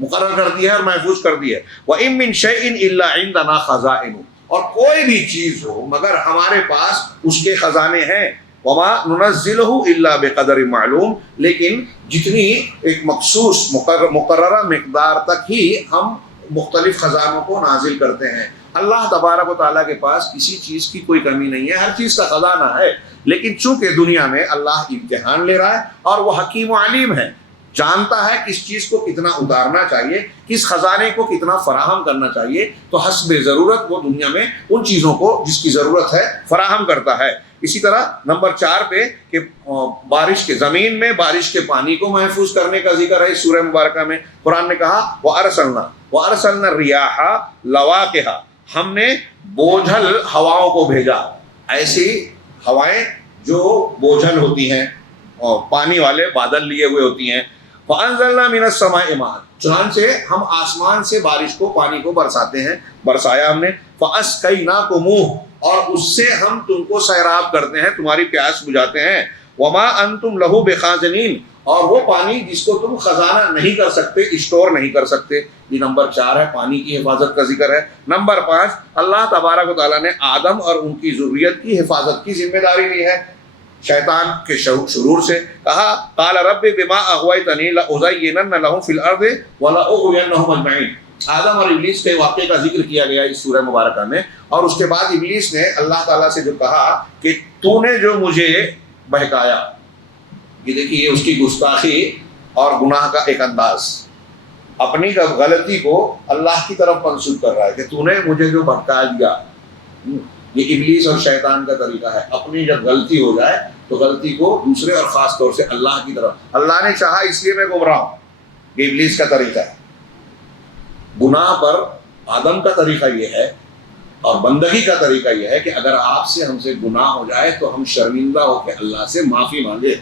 مقرر کر دی ہے اور محفوظ کر دی ہے۔ وَإِن مِّن شَيْءٍ إِلَّا عِندَنَا خَزَائِنُ، اور کوئی بھی چیز ہو مگر ہمارے پاس اس کے خزانے ہیں۔ وَمَا نُنَزِّلُهُ إِلَّا بِقَدَرٍ معلوم، لیکن جتنی ایک مخصوص مقررہ مقدار تک ہی ہم مختلف خزانوں کو نازل کرتے ہیں۔ اللہ تبارک و تعالیٰ کے پاس کسی چیز کی کوئی کمی نہیں ہے، ہر چیز کا خزانہ ہے، لیکن چونکہ دنیا میں اللہ امتحان لے رہا ہے اور وہ حکیم و علیم ہے، جانتا ہے کس چیز کو کتنا اتارنا چاہیے، کس خزانے کو کتنا فراہم کرنا چاہیے، تو حسب ضرورت وہ دنیا میں ان چیزوں کو جس کی ضرورت ہے فراہم کرتا ہے۔ اسی طرح نمبر 4 پہ کہ بارش کے، زمین میں بارش کے پانی کو محفوظ کرنے کا ذکر ہے اس سورہ مبارکہ میں۔ قرآن نے کہا وَأَرْسَلْنَا الرِّيَاحَ لَوَاقِحَ، ہم نے بوجھل ہواؤں کو بھیجا، ایسی ہوائیں جو بوجھل ہوتی ہیں اور پانی والے بادل لیے ہوئے ہوتی ہیں۔ فَأَنزَلْنَا مِنَ السَّمَاءِ مَاءً، چنانچہ ہم آسمان سے بارش کو، پانی کو برساتے ہیں، برسایا ہم نے۔ فَأَسْقَيْنَاكُمُوهُ، اور اس سے ہم تم کو سیراب کرتے ہیں، تمہاری پیاس بجھاتے ہیں۔ وَمَا أَنْتُمْ لَهُ بِخَازِنِينَ، اور وہ پانی جس کو تم خزانہ نہیں کر سکتے، اسٹور نہیں کر سکتے۔ یہ نمبر 4 ہے، پانی کی حفاظت کا ذکر ہے۔ نمبر 5، اللہ تبارک و تعالیٰ نے آدم اور ان کی ذریت کی حفاظت کی ذمہ داری لی ہے شیطان کے شرور سے۔ کہا قال رب بما اغویتنی لأزینن لهم فی الارض ولأغوینہم اجمعین۔ آدم اور ابلیس کے واقعے کا ذکر کیا گیا اس سورہ مبارکہ میں، اور اس کے بعد ابلیس نے اللہ تعالیٰ سے جو کہا کہ تو نے جو مجھے بہکایا، یہ دیکھیے اس کی گستاخی اور گناہ کا ایک انداز، اپنی غلطی کو اللہ کی طرف منسوب کر رہا ہے کہ تو نے مجھے جو بھٹکا دیا۔ یہ ابلیس اور شیطان کا طریقہ ہے، اپنی جب غلطی ہو جائے تو غلطی کو دوسرے اور خاص طور سے اللہ کی طرف، اللہ نے چاہا اس لیے میں گمراہ ہوں، یہ ابلیس کا طریقہ ہے۔ گناہ پر آدم کا طریقہ یہ ہے اور بندگی کا طریقہ یہ ہے کہ اگر آپ سے، ہم سے گناہ ہو جائے تو ہم شرمندہ ہو کے اللہ سے معافی مانگے،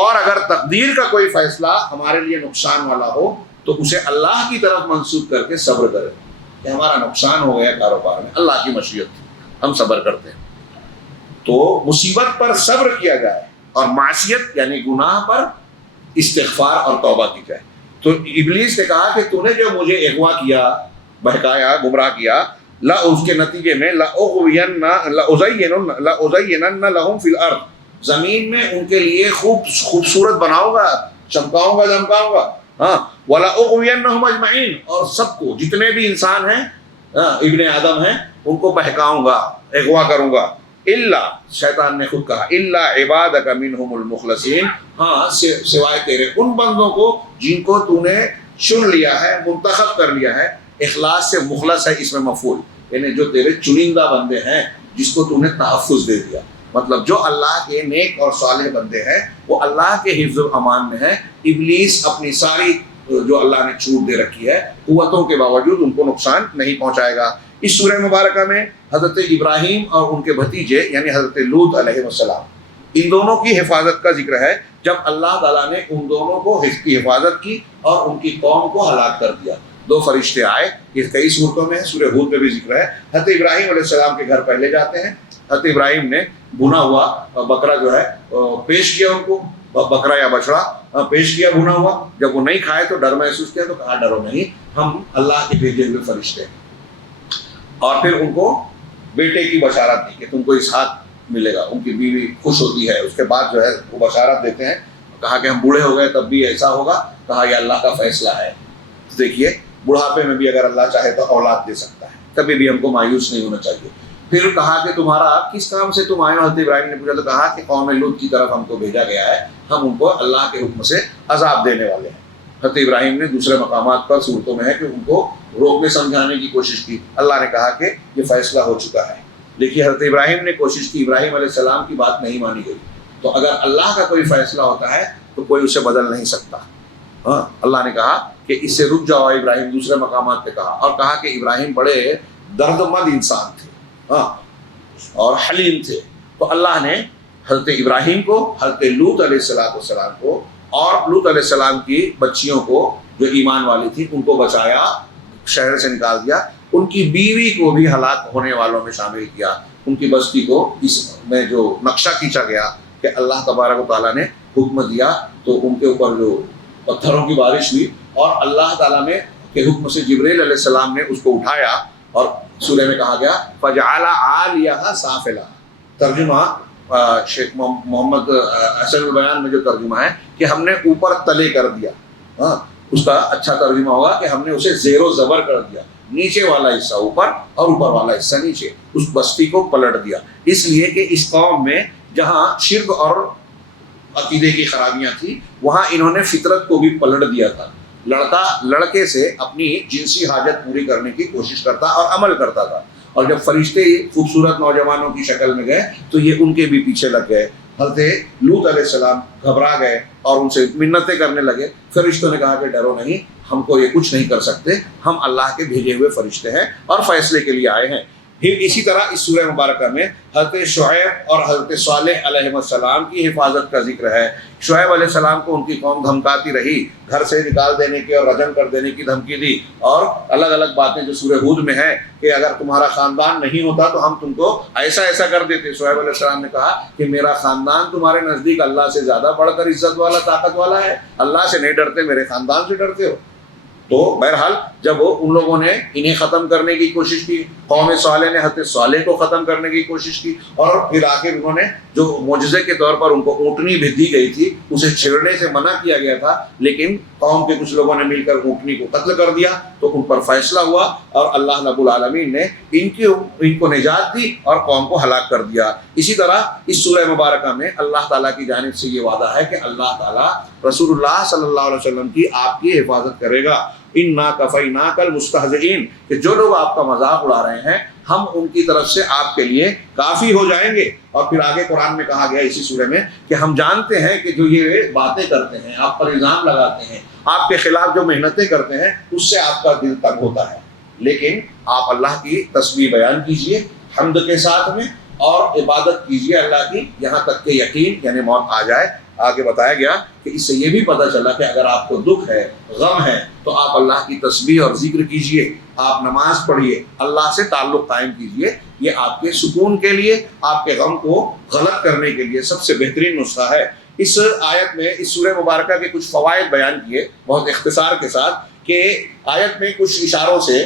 اور اگر تقدیر کا کوئی فیصلہ ہمارے لیے نقصان والا ہو تو اسے اللہ کی طرف منسوب کر کے صبر کریں کہ ہمارا نقصان ہو گیا کاروبار میں، اللہ کی مشیت تھی، ہم صبر کرتے ہیں۔ تو مصیبت پر صبر کیا جائے اور معصیت یعنی گناہ پر استغفار اور توبہ کی جائے۔ تو ابلیس نے کہا کہ تو نے جو مجھے اغوا کیا، بہکایا، گمراہ کیا، اس کے نتیجے میں لَأُزَيِّنَنَّ لَهُمْ فِي الْأَرْضِ، زمین میں ان کے لیے خوبصورت بناؤں گا، چمکاؤں گا، دمکاؤں گا، ہاں، وَلَأُغْوِيَنَّهُمْ أَجْمَعِينَ، اور سب کو، جتنے بھی انسان ہیں، ابن آدم ہیں، ان کو بہکاؤں گا، اغوا کروں گا۔ اللہ، شیطان نے خود کہا، اللہ عبادک منہم المخلصین، ہاں سوائے تیرے ان بندوں کو جن کو تو نے چن لیا ہے، منتخب کر لیا ہے۔ اخلاص سے مخلص ہے اس میں مفعول، یعنی جو تیرے چنندہ بندے ہیں جس کو تو نے تحفظ دے دیا، مطلب جو اللہ کے نیک اور صالح بندے ہیں وہ اللہ کے حفظ و امان میں ہیں۔ ابلیس اپنی ساری جو اللہ نے چھوٹ دے رکھی ہے قوتوں کے باوجود ان کو نقصان نہیں پہنچائے گا۔ اس سورہ مبارکہ میں حضرت ابراہیم اور ان کے بھتیجے یعنی حضرت لوط علیہ السلام، ان دونوں کی حفاظت کا ذکر ہے، جب اللہ تعالیٰ نے ان دونوں کو کی حفاظت کی اور ان کی قوم کو ہلاک کر دیا۔ 2 فرشتے آئے، یہ کئی صورتوں میں ہے، سورہ ہود میں بھی ذکر ہے۔ حضرت ابراہیم علیہ السلام کے گھر پہلے جاتے ہیں، حضرت ابراہیم نے بھنا ہوا بکرا جو ہے پیش کیا، ان کو بکرا یا بچڑا پیش کیا بھنا ہوا۔ جب وہ نہیں کھائے تو ڈر محسوس کیا، تو کہا ڈرو نہیں، ہم اللہ کے بھیجے ہوئے فرشتے ہیں۔ اور پھر ان کو بیٹے کی بشارت دی کہ تم کو اسحاق ملے گا۔ ان کی بیوی خوش ہوتی ہے، اس کے بعد جو ہے وہ بشارت دیتے ہیں، کہا کہ ہم بوڑھے ہو گئے تب بھی ایسا ہوگا، کہا یہ اللہ کا فیصلہ ہے۔ دیکھیے بڑھاپے میں بھی اگر اللہ چاہے تو اولاد دے سکتا ہے، کبھی بھی ہم کو مایوس نہیں ہونا چاہیے۔ پھر کہا کہ تمہارا کس کام سے تم آئے ہو؟ حضرت ابراہیم نے پوچھا تو کہا کہ قوم لوط کی طرف ہم کو بھیجا گیا ہے، ہم ان کو اللہ کے حکم سے عذاب دینے والے ہیں۔ حضرت ابراہیم نے دوسرے مقامات پر صورتوں میں ہے کہ ان کو روکنے سمجھانے کی کوشش کی، اللہ نے کہا کہ یہ فیصلہ ہو چکا ہے۔ دیکھیے حضرت ابراہیم نے کوشش کی، ابراہیم علیہ السلام کی بات نہیں مانی گئی، تو اگر اللہ کا کوئی فیصلہ ہوتا ہے تو کوئی اسے بدل نہیں سکتا۔ ہاں، اللہ نے کہا کہ اس سے رک جاؤ ابراہیم، دوسرے مقامات پہ کہا، اور کہا کہ ابراہیم بڑے درد مند انسان تھے، ہاں، اور حلیم تھے۔ تو اللہ نے حضرت ابراہیم کو، حضرت لوط علیہ السلام کو، اور لوط علیہ السلام کی بچیوں کو جو ایمان والی تھی ان کو بچایا، شہر سے نکال دیا، ان کی بیوی کو بھی ہلاک ہونے والوں میں شامل کیا، ان کی بستی کو اس میں جو نقشہ کھینچا گیا کہ اللہ تبارک و تعالیٰ نے حکم دیا تو ان کے اوپر جو پتھروں کی بارش ہوئی، اور اللہ تعالیٰ نے کے حکم سے جبریل علیہ السلام نے اس کو اٹھایا، اور سورہ میں کہا گیا فَجَعَلَ عَالِيَهَا سَافِلًا۔ ترجمہ شیخ محمد حسن البیان میں جو ترجمہ ہے کہ ہم نے اوپر تلے کر دیا، ہاں، اس کا اچھا ترجمہ ہوگا کہ ہم نے اسے زیر و زبر کر دیا، نیچے والا حصہ اوپر اور اوپر والا حصہ نیچے، اس بستی کو پلٹ دیا، اس لیے کہ اس قوم میں جہاں شرک اور عقیدے کی خرابیاں تھیں وہاں انہوں نے فطرت کو بھی پلٹ دیا تھا۔ لڑکا لڑکے سے اپنی جنسی حاجت پوری کرنے کی کوشش کرتا اور عمل کرتا تھا، اور جب فرشتے خوبصورت نوجوانوں کی شکل میں گئے تو یہ ان کے بھی پیچھے لگ گئے۔ حضرت لوط علیہ السلام گھبرا گئے اور ان سے منتیں کرنے لگے۔ فرشتوں نے کہا کہ ڈرو نہیں، ہم کو یہ کچھ نہیں کر سکتے، ہم اللہ کے بھیجے ہوئے فرشتے ہیں اور فیصلے کے لیے آئے ہیں۔ پھر اسی طرح اس سورہ مبارکہ میں حضرت شعیب اور حضرت صالح علیہ السلام کی حفاظت کا ذکر ہے۔ شعیب علیہ السلام کو ان کی قوم دھمکاتی رہی، گھر سے نکال دینے کی اور رجم کر دینے کی دھمکی دی، اور الگ الگ باتیں جو سورہ ہود میں ہے کہ اگر تمہارا خاندان نہیں ہوتا تو ہم تم کو ایسا ایسا کر دیتے۔ شعیب علیہ السلام نے کہا کہ میرا خاندان تمہارے نزدیک اللہ سے زیادہ بڑھ کر عزت والا، طاقت والا ہے، اللہ سے نہیں ڈرتے، میرے خاندان سے ڈرتے ہو۔ تو بہرحال جب وہ ان لوگوں نے انہیں ختم کرنے کی کوشش کی، قوم صالح نے حضرت صالح کو ختم کرنے کی کوشش کی، اور پھر آخر انہوں نے جو معجزے کے طور پر ان کو اونٹنی بھی دی گئی تھی اسے چھیڑنے سے منع کیا گیا تھا، لیکن قوم کے کچھ لوگوں نے مل کر اونٹنی کو قتل کر دیا، تو ان پر فیصلہ ہوا اور اللہ رب العالمین نے ان کو نجات دی اور قوم کو ہلاک کر دیا۔ اسی طرح اس سورہ مبارکہ میں اللہ تعالیٰ کی جانب سے یہ وعدہ ہے کہ اللہ تعالیٰ رسول اللہ صلی اللہ علیہ وسلم کی آپ کی حفاظت کرے گا۔ اِنَّا كَفَيْنَاكَ الْمُسْتَهْزِئِينَ، کہ جو لوگ آپ کا مذاق اڑا رہے ہیں ہم ان کی طرف سے آپ کے لیے کافی ہو جائیں گے۔ اور پھر آگے قرآن میں کہا گیا اسی سورہ میں کہ ہم جانتے ہیں کہ جو یہ باتیں کرتے ہیں، آپ پر الزام لگاتے ہیں، آپ کے خلاف جو محنتیں کرتے ہیں، اس سے آپ کا دل تنگ ہوتا ہے، لیکن آپ اللہ کی تسبیح بیان کیجئے حمد کے ساتھ میں، اور عبادت کیجئے اللہ کی، یہاں تک کہ یقین یعنی موت آ جائے۔ آگے بتایا گیا کہ اس سے یہ بھی پتہ چلا کہ اگر آپ کو دکھ ہے، غم ہے، تو آپ اللہ کی تسبیح اور ذکر کیجئے، آپ نماز پڑھیے، اللہ سے تعلق قائم کیجئے، یہ آپ کے سکون کے لیے، آپ کے غم کو غلط کرنے کے لیے سب سے بہترین نسخہ ہے۔ اس آیت میں اس سورہ مبارکہ کے کچھ فوائد بیان کیے بہت اختصار کے ساتھ، کہ آیت میں کچھ اشاروں سے،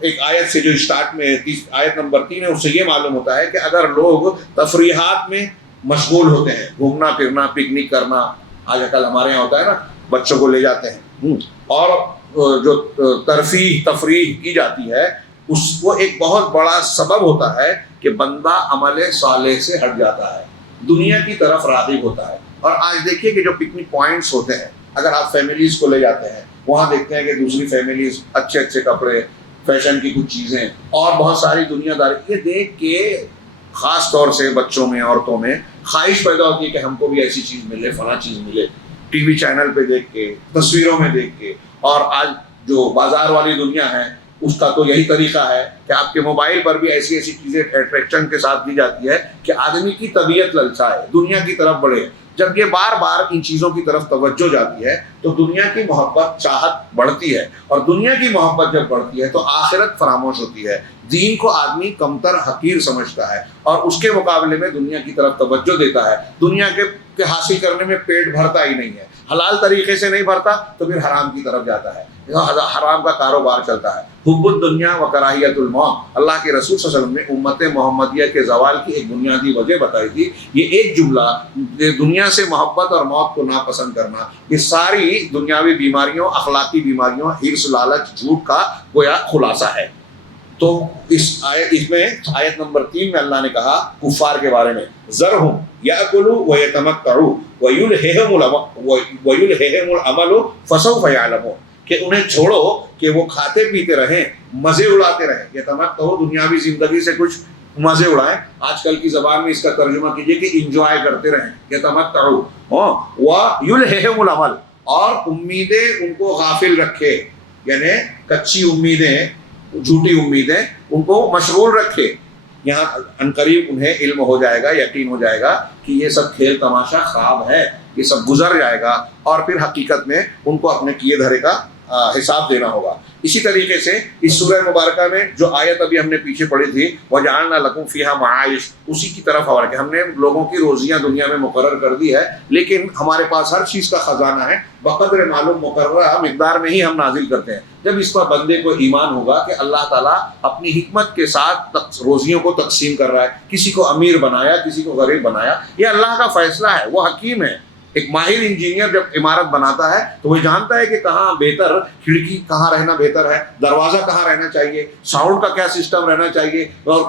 ایک آیت سے جو اسٹارٹ میں آیت نمبر 3 ہے، اس سے یہ معلوم ہوتا ہے کہ اگر لوگ تفریحات میں مشغول ہوتے ہیں، گھومنا پھرنا، پکنک کرنا، آج کل ہمارے یہاں ہوتا ہے نا، بچوں کو لے جاتے ہیں، اور جو تفریح کی جاتی ہے، اس کو ایک بہت بڑا سبب ہوتا ہے کہ بندہ عمل صالح سے ہٹ جاتا ہے، دنیا کی طرف راغب ہوتا ہے۔ اور آج دیکھیے کہ جو پکنک پوائنٹس ہوتے ہیں، اگر آپ فیملیز کو لے جاتے ہیں، وہاں دیکھتے ہیں کہ دوسری فیملیز اچھے اچھے کپڑے، فیشن کی کچھ چیزیں اور بہت ساری دنیا داری، یہ دیکھ کے خاص طور سے بچوں میں، عورتوں میں خواہش پیدا ہوتی ہے کہ ہم کو بھی ایسی چیز ملے، فلاں چیز ملے، ٹی وی چینل پہ دیکھ کے، تصویروں میں دیکھ کے۔ اور آج جو بازار والی دنیا ہے اس کا تو یہی طریقہ ہے کہ آپ کے موبائل پر بھی ایسی ایسی چیزیں اٹریکشن کے ساتھ دی جاتی ہے کہ آدمی کی طبیعت للچائے، دنیا کی طرف بڑھے۔ جب یہ بار بار ان چیزوں کی طرف توجہ جاتی ہے تو دنیا کی محبت، چاہت بڑھتی ہے، اور دنیا کی محبت جب بڑھتی ہے تو آخرت فراموش ہوتی ہے، دین کو آدمی کمتر، حقیر سمجھتا ہے، اور اس کے مقابلے میں دنیا کی طرف توجہ دیتا ہے۔ دنیا کے حاصل کرنے میں پیٹ بھرتا ہی نہیں ہے، حلال طریقے سے نہیں بھرتا تو پھر حرام کی طرف جاتا ہے، حرام کا کاروبار چلتا ہے۔ حب الدنیا و کراہیت الموت، اللہ کے رسول صلی اللہ علیہ وسلم نے امت محمدیہ کے زوال کی ایک بنیادی وجہ بتائی تھی، یہ ایک جملہ، دنیا سے محبت اور موت کو ناپسند کرنا، یہ ساری دنیاوی بیماریوں، اخلاقی بیماریوں، حرص، لالچ، جھوٹ کا گویا خلاصہ ہے۔ تو اس میں آیت نمبر 3 میں اللہ نے کہا کفار کے بارے میں ذرہم یاکلوا ویتمتعوا ویلہہم العمل فسوف یعلمون، کہ انہیں چھوڑو کہ وہ کھاتے پیتے رہیں، مزے اڑاتے رہیں. یتمتعوا دنیاوی زندگی سے کچھ مزے اڑائیں، آج کل کی زبان میں اس کا ترجمہ کیجئے کہ انجوائے کرتے رہیں. یتمتعوا ویلہہم العمل، اور امیدیں ان کو غافل رکھے، یعنی کچی امیدیں، جھوٹی امیدیں ان کو مشغول رکھے. یہاں عنقریب انہیں علم ہو جائے گا، یقین ہو جائے گا کہ یہ سب کھیل تماشا خواب ہے، یہ سب گزر جائے گا، اور پھر حقیقت میں ان کو اپنے کیے دھرے کا حساب دینا ہوگا. اسی طریقے سے اس سورہ مبارکہ میں جو آیت ابھی ہم نے پیچھے پڑھی تھی وَجَعَلْنَا لَكُمْ فِيهَا مَعَائِشَ، اسی کی طرف ہوا کہ ہم نے لوگوں کی روزیاں دنیا میں مقرر کر دی ہے، لیکن ہمارے پاس ہر چیز کا خزانہ ہے، بقدر معلوم مقررہ مقدار میں ہی ہم نازل کرتے ہیں. جب اس پر بندے کو ایمان ہوگا کہ اللہ تعالیٰ اپنی حکمت کے ساتھ روزیوں کو تقسیم کر رہا ہے، کسی کو امیر بنایا، کسی کو غریب بنایا، یہ اللہ کا فیصلہ ہے، وہ حکیم ہے. ایک ماہر انجینئر جب عمارت بناتا ہے تو وہ جانتا ہے کہ کہاں بہتر کھڑکی کہاں رہنا بہتر ہے، دروازہ کہاں رہنا چاہیے، ساؤنڈ کا کیا سسٹم رہنا چاہیے، اور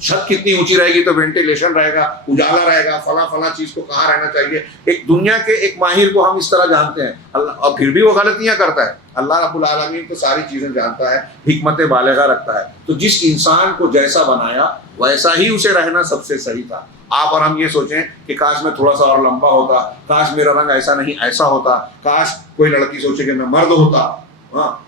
چھت کتنی اونچی رہے گی تو وینٹیلیشن رہے گا، اجالا رہے گا، فلاں چیز کو کہاں رہنا چاہیے. ایک دنیا کے ایک ماہر کو ہم اس طرح جانتے ہیں اللہ، اور پھر بھی وہ غلطیاں کرتا ہے. اللہ رب العالمین تو ساری چیزیں جانتا ہے، حکمت بالغہ رکھتا ہے. تو جس انسان کو جیسا بنایا ویسا ہی اسے رہنا سب سے صحیح تھا. آپ اور ہم یہ سوچیں کہ کاش میں تھوڑا سا اور لمبا ہوتا، کاش میرا رنگ ایسا نہیں ایسا ہوتا، کاش کوئی لڑکی سوچے کہ میں مرد ہوتا،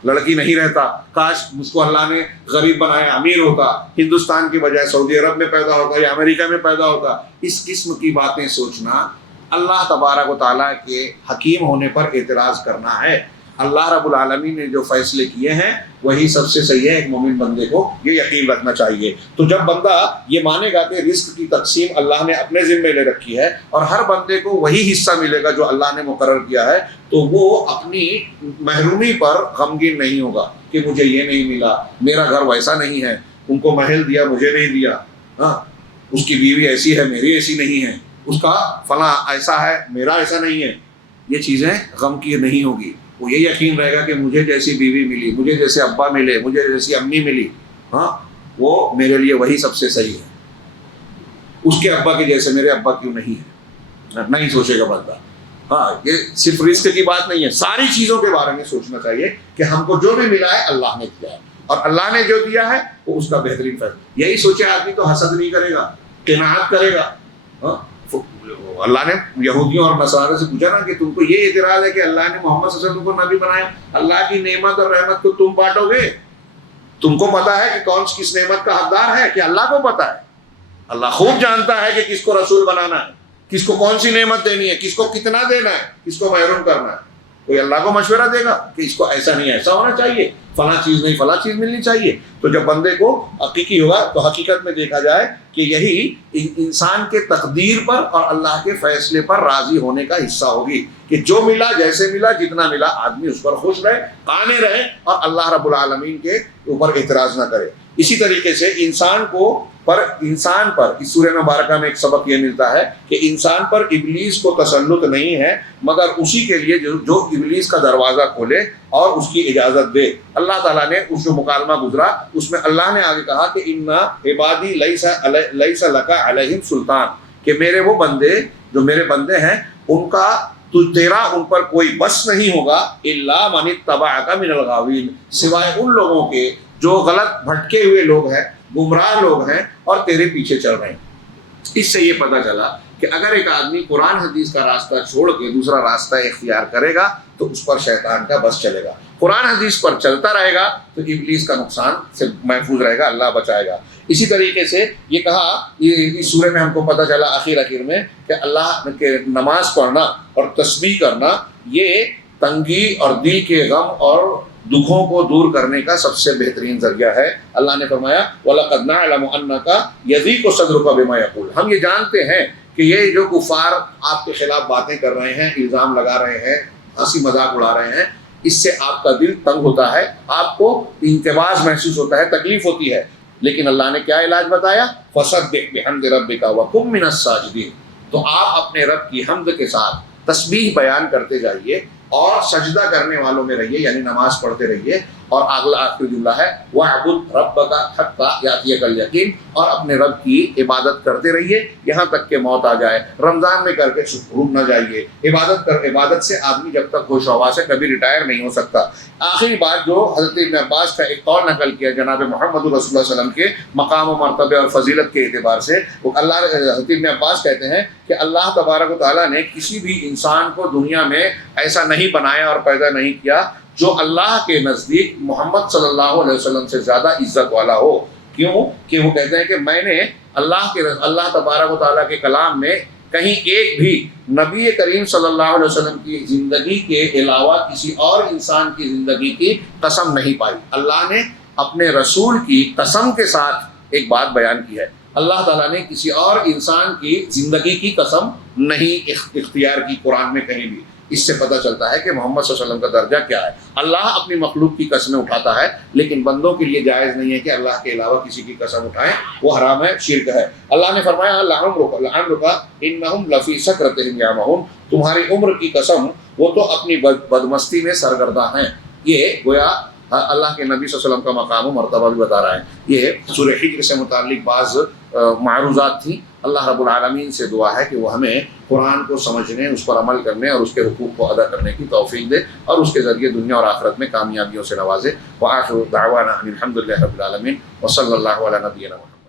لڑکی نہیں رہتا، کاش مجھ کو اللہ نے غریب بنایا امیر ہوتا، ہندوستان کی بجائے سعودی عرب میں پیدا ہوتا یا امریکہ میں پیدا ہوتا. اس قسم کی باتیں سوچنا اللہ تبارک و تعالیٰ کے حکیم ہونے پر اعتراض کرنا ہے. اللہ رب العالمین نے جو فیصلے کیے ہیں وہی سب سے صحیح ہے. ایک مومن بندے کو یہ یقین رکھنا چاہیے. تو جب بندہ یہ مانے گا کہ رزق کی تقسیم اللہ نے اپنے ذمے لے رکھی ہے اور ہر بندے کو وہی حصہ ملے گا جو اللہ نے مقرر کیا ہے، تو وہ اپنی محرومی پر غمگین نہیں ہوگا کہ مجھے یہ نہیں ملا، میرا گھر ویسا نہیں ہے، ان کو محل دیا مجھے نہیں دیا، اس کی بیوی ایسی ہے میری ایسی نہیں ہے، اس کا فلاں ایسا ہے میرا ایسا نہیں ہے. یہ چیزیں غم کی نہیں ہوگی. وہ یہ یقین رہے گا کہ مجھے جیسی بیوی ملی، مجھے جیسے ابا ملے، مجھے جیسی امی ملی، وہ میرے لیے وہی سب سے صحیح ہے. اس کے ابا کے جیسے میرے ابا کیوں نہیں ہے، نہیں سوچے گا بندہ. یہ صرف رزق کی بات نہیں ہے، ساری چیزوں کے بارے میں سوچنا چاہیے کہ ہم کو جو بھی ملا ہے اللہ نے دیا ہے، اور اللہ نے جو دیا ہے وہ اس کا بہترین فیصلہ. یہی سوچے آدمی تو حسد نہیں کرے گا، قناعت کرے گا. اللہ نے یہودیوں اور نصارہ سے پوچھا نا کہ تم کو یہ اعتراض ہے کہ اللہ نے محمد صلی اللہ علیہ وسلم کو نبی بنایا، اللہ کی نعمت اور رحمت کو تم بانٹو گے؟ تم کو پتا ہے کہ کون کس نعمت کا حقدار ہے؟ کہ اللہ کو پتا ہے. اللہ خوب جانتا ہے کہ کس کو رسول بنانا ہے، کس کو کون سی نعمت دینی ہے، کس کو کتنا دینا ہے، کس کو محروم کرنا ہے. کوئی اللہ کو مشورہ دے گا کہ اس کو ایسا نہیں ایسا ہونا چاہیے، فلاں چیز نہیں فلاں چیز ملنی چاہیے. تو جب بندے کو حقیقی ہوگا تو حقیقت میں دیکھا جائے کہ یہی انسان کے تقدیر پر اور اللہ کے فیصلے پر راضی ہونے کا حصہ ہوگی کہ جو ملا جیسے ملا جتنا ملا آدمی اس پر خوش رہے، قانے رہے اور اللہ رب العالمین کے اوپر اعتراض نہ کرے. اسی طریقے سے انسان پر اس سورہ مبارکہ میں ایک سبق یہ ملتا ہے کہ انسان پر ابلیس کو تسلط نہیں ہے مگر اسی کے لیے جو ابلیس کا دروازہ کھولے اور اس کی اجازت دے. اللہ تعالیٰ نے اس جو مکالمہ گزرا اس میں اللہ نے آگے کہا کہ اِنَّ عِبَادِي لَيْسَ لَكَ عَلَيْهِمْ سُلْطَان، کہ میرے وہ بندے جو میرے بندے ہیں ان کا تیرا ان پر کوئی بس نہیں ہوگا إِلَّا مَنِ اتَّبَعَكَ مِنَ الْغَاوِينَ، سوائے ان لوگوں کے جو غلط بھٹکے ہوئے لوگ ہیں، گمراہ لوگ ہیں اور تیرے پیچھے چل رہے ہیں. اس سے یہ پتہ چلا کہ اگر ایک آدمی قرآن حدیث کا راستہ چھوڑ کے دوسرا راستہ اختیار کرے گا تو اس پر شیطان کا بس چلے گا. قرآن حدیث پر چلتا رہے گا تو ابلیس کا نقصان سے محفوظ رہے گا، اللہ بچائے گا. اسی طریقے سے یہ کہا اس سورہ میں ہم کو پتہ چلا آخر میں کہ اللہ کے نماز پڑھنا اور تسبیح کرنا یہ تنگی اور دل کے غم اور دکھوں کو دور کرنے کا سب سے بہترین ذریعہ ہے. اللہ نے فرمایا وَلَقَدْ نَعْلَمُ أَنَّكَ يَضِيقُ صَدْرُكَ بِمَا يَقُولُ، ہم یہ جانتے ہیں کہ یہ جو کفار آپ کے خلاف باتیں کر رہے ہیں، الزام لگا رہے ہیں، ہنسی مذاق اڑا رہے ہیں، اس سے آپ کا دل تنگ ہوتا ہے، آپ کو انتباس محسوس ہوتا ہے، تکلیف ہوتی ہے. لیکن اللہ نے کیا علاج بتایا؟ فَسَبِّحْ بِحَمْدِ رَبِّكَ وَكُن مِّنَ السَّاجِدِينَ، تو آپ اپنے رب کی حمد کے ساتھ تسبیح بیان کرتے جائیے اور سجدہ کرنے والوں میں رہیے، یعنی نماز پڑھتے رہیے اور اگلا آخری جملہ ہے وَاعْبُدْ رَبَّكَ حَتَّىٰ يَأْتِيَكَ الْيَقِينُ، اور اپنے رب کی عبادت کرتے رہیے یہاں تک کہ موت آ جائے۔ رمضان میں کر کے رک نہ جائیے، عبادت سے آدمی جب تک ہوش و حواس سے کبھی ریٹائر نہیں ہو سکتا۔ آخری بات جو حضرت ابن عباس کا ایک قول نقل کیا جناب محمد رسول اللہ صلی اللہ علیہ وسلم کے مقام و مرتبے اور فضیلت کے اعتبار سے، وہ حضرت ابن عباس کہتے ہیں کہ اللہ تبارک و تعالیٰ نے کسی بھی انسان کو دنیا میں ایسا نہیں بنایا اور پیدا نہیں کیا جو اللہ کے نزدیک محمد صلی اللہ علیہ وسلم سے زیادہ عزت والا ہو۔ کیوں کہ وہ کہتے ہیں کہ میں نے اللہ تبارک و تعالیٰ کے کلام میں کہیں ایک بھی نبی کریم صلی اللہ علیہ وسلم کی زندگی کے علاوہ کسی اور انسان کی زندگی کی قسم نہیں پائی۔ اللہ نے اپنے رسول کی قسم کے ساتھ ایک بات بیان کی ہے، اللہ تعالیٰ نے کسی اور انسان کی زندگی کی قسم نہیں اختیار کی قرآن میں کہیں بھی۔ اس سے پتہ چلتا ہے کہ محمد صلی اللہ علیہ وسلم کا درجہ کیا ہے۔ اللہ اپنی مخلوق کی قسمیں اٹھاتا ہے لیکن بندوں کے لیے جائز نہیں ہے کہ اللہ کے علاوہ کسی کی قسم اٹھائیں، وہ حرام ہے، شرک ہے۔ اللہ نے فرمایا لعمرک انہم لفی سکرتہم یعمہون، تمہاری عمر کی قسم وہ تو اپنی بدمستی میں سرگرداں ہیں۔ یہ گویا اللہ کے نبی صلی اللہ علیہ وسلم کا مقام و مرتبہ بھی بتا رہا ہے۔ یہ سورہ حجر سے متعلق بعض معروضات تھیں۔ اللہ رب العالمین سے دعا ہے کہ وہ ہمیں قرآن کو سمجھنے، اس پر عمل کرنے اور اس کے حقوق کو ادا کرنے کی توفیق دے اور اس کے ذریعے دنیا اور آخرت میں کامیابیوں سے نوازے۔ وآخر دعوانا ان الحمد للہ رب العالمین وصلی اللہ علی نبینا محمد۔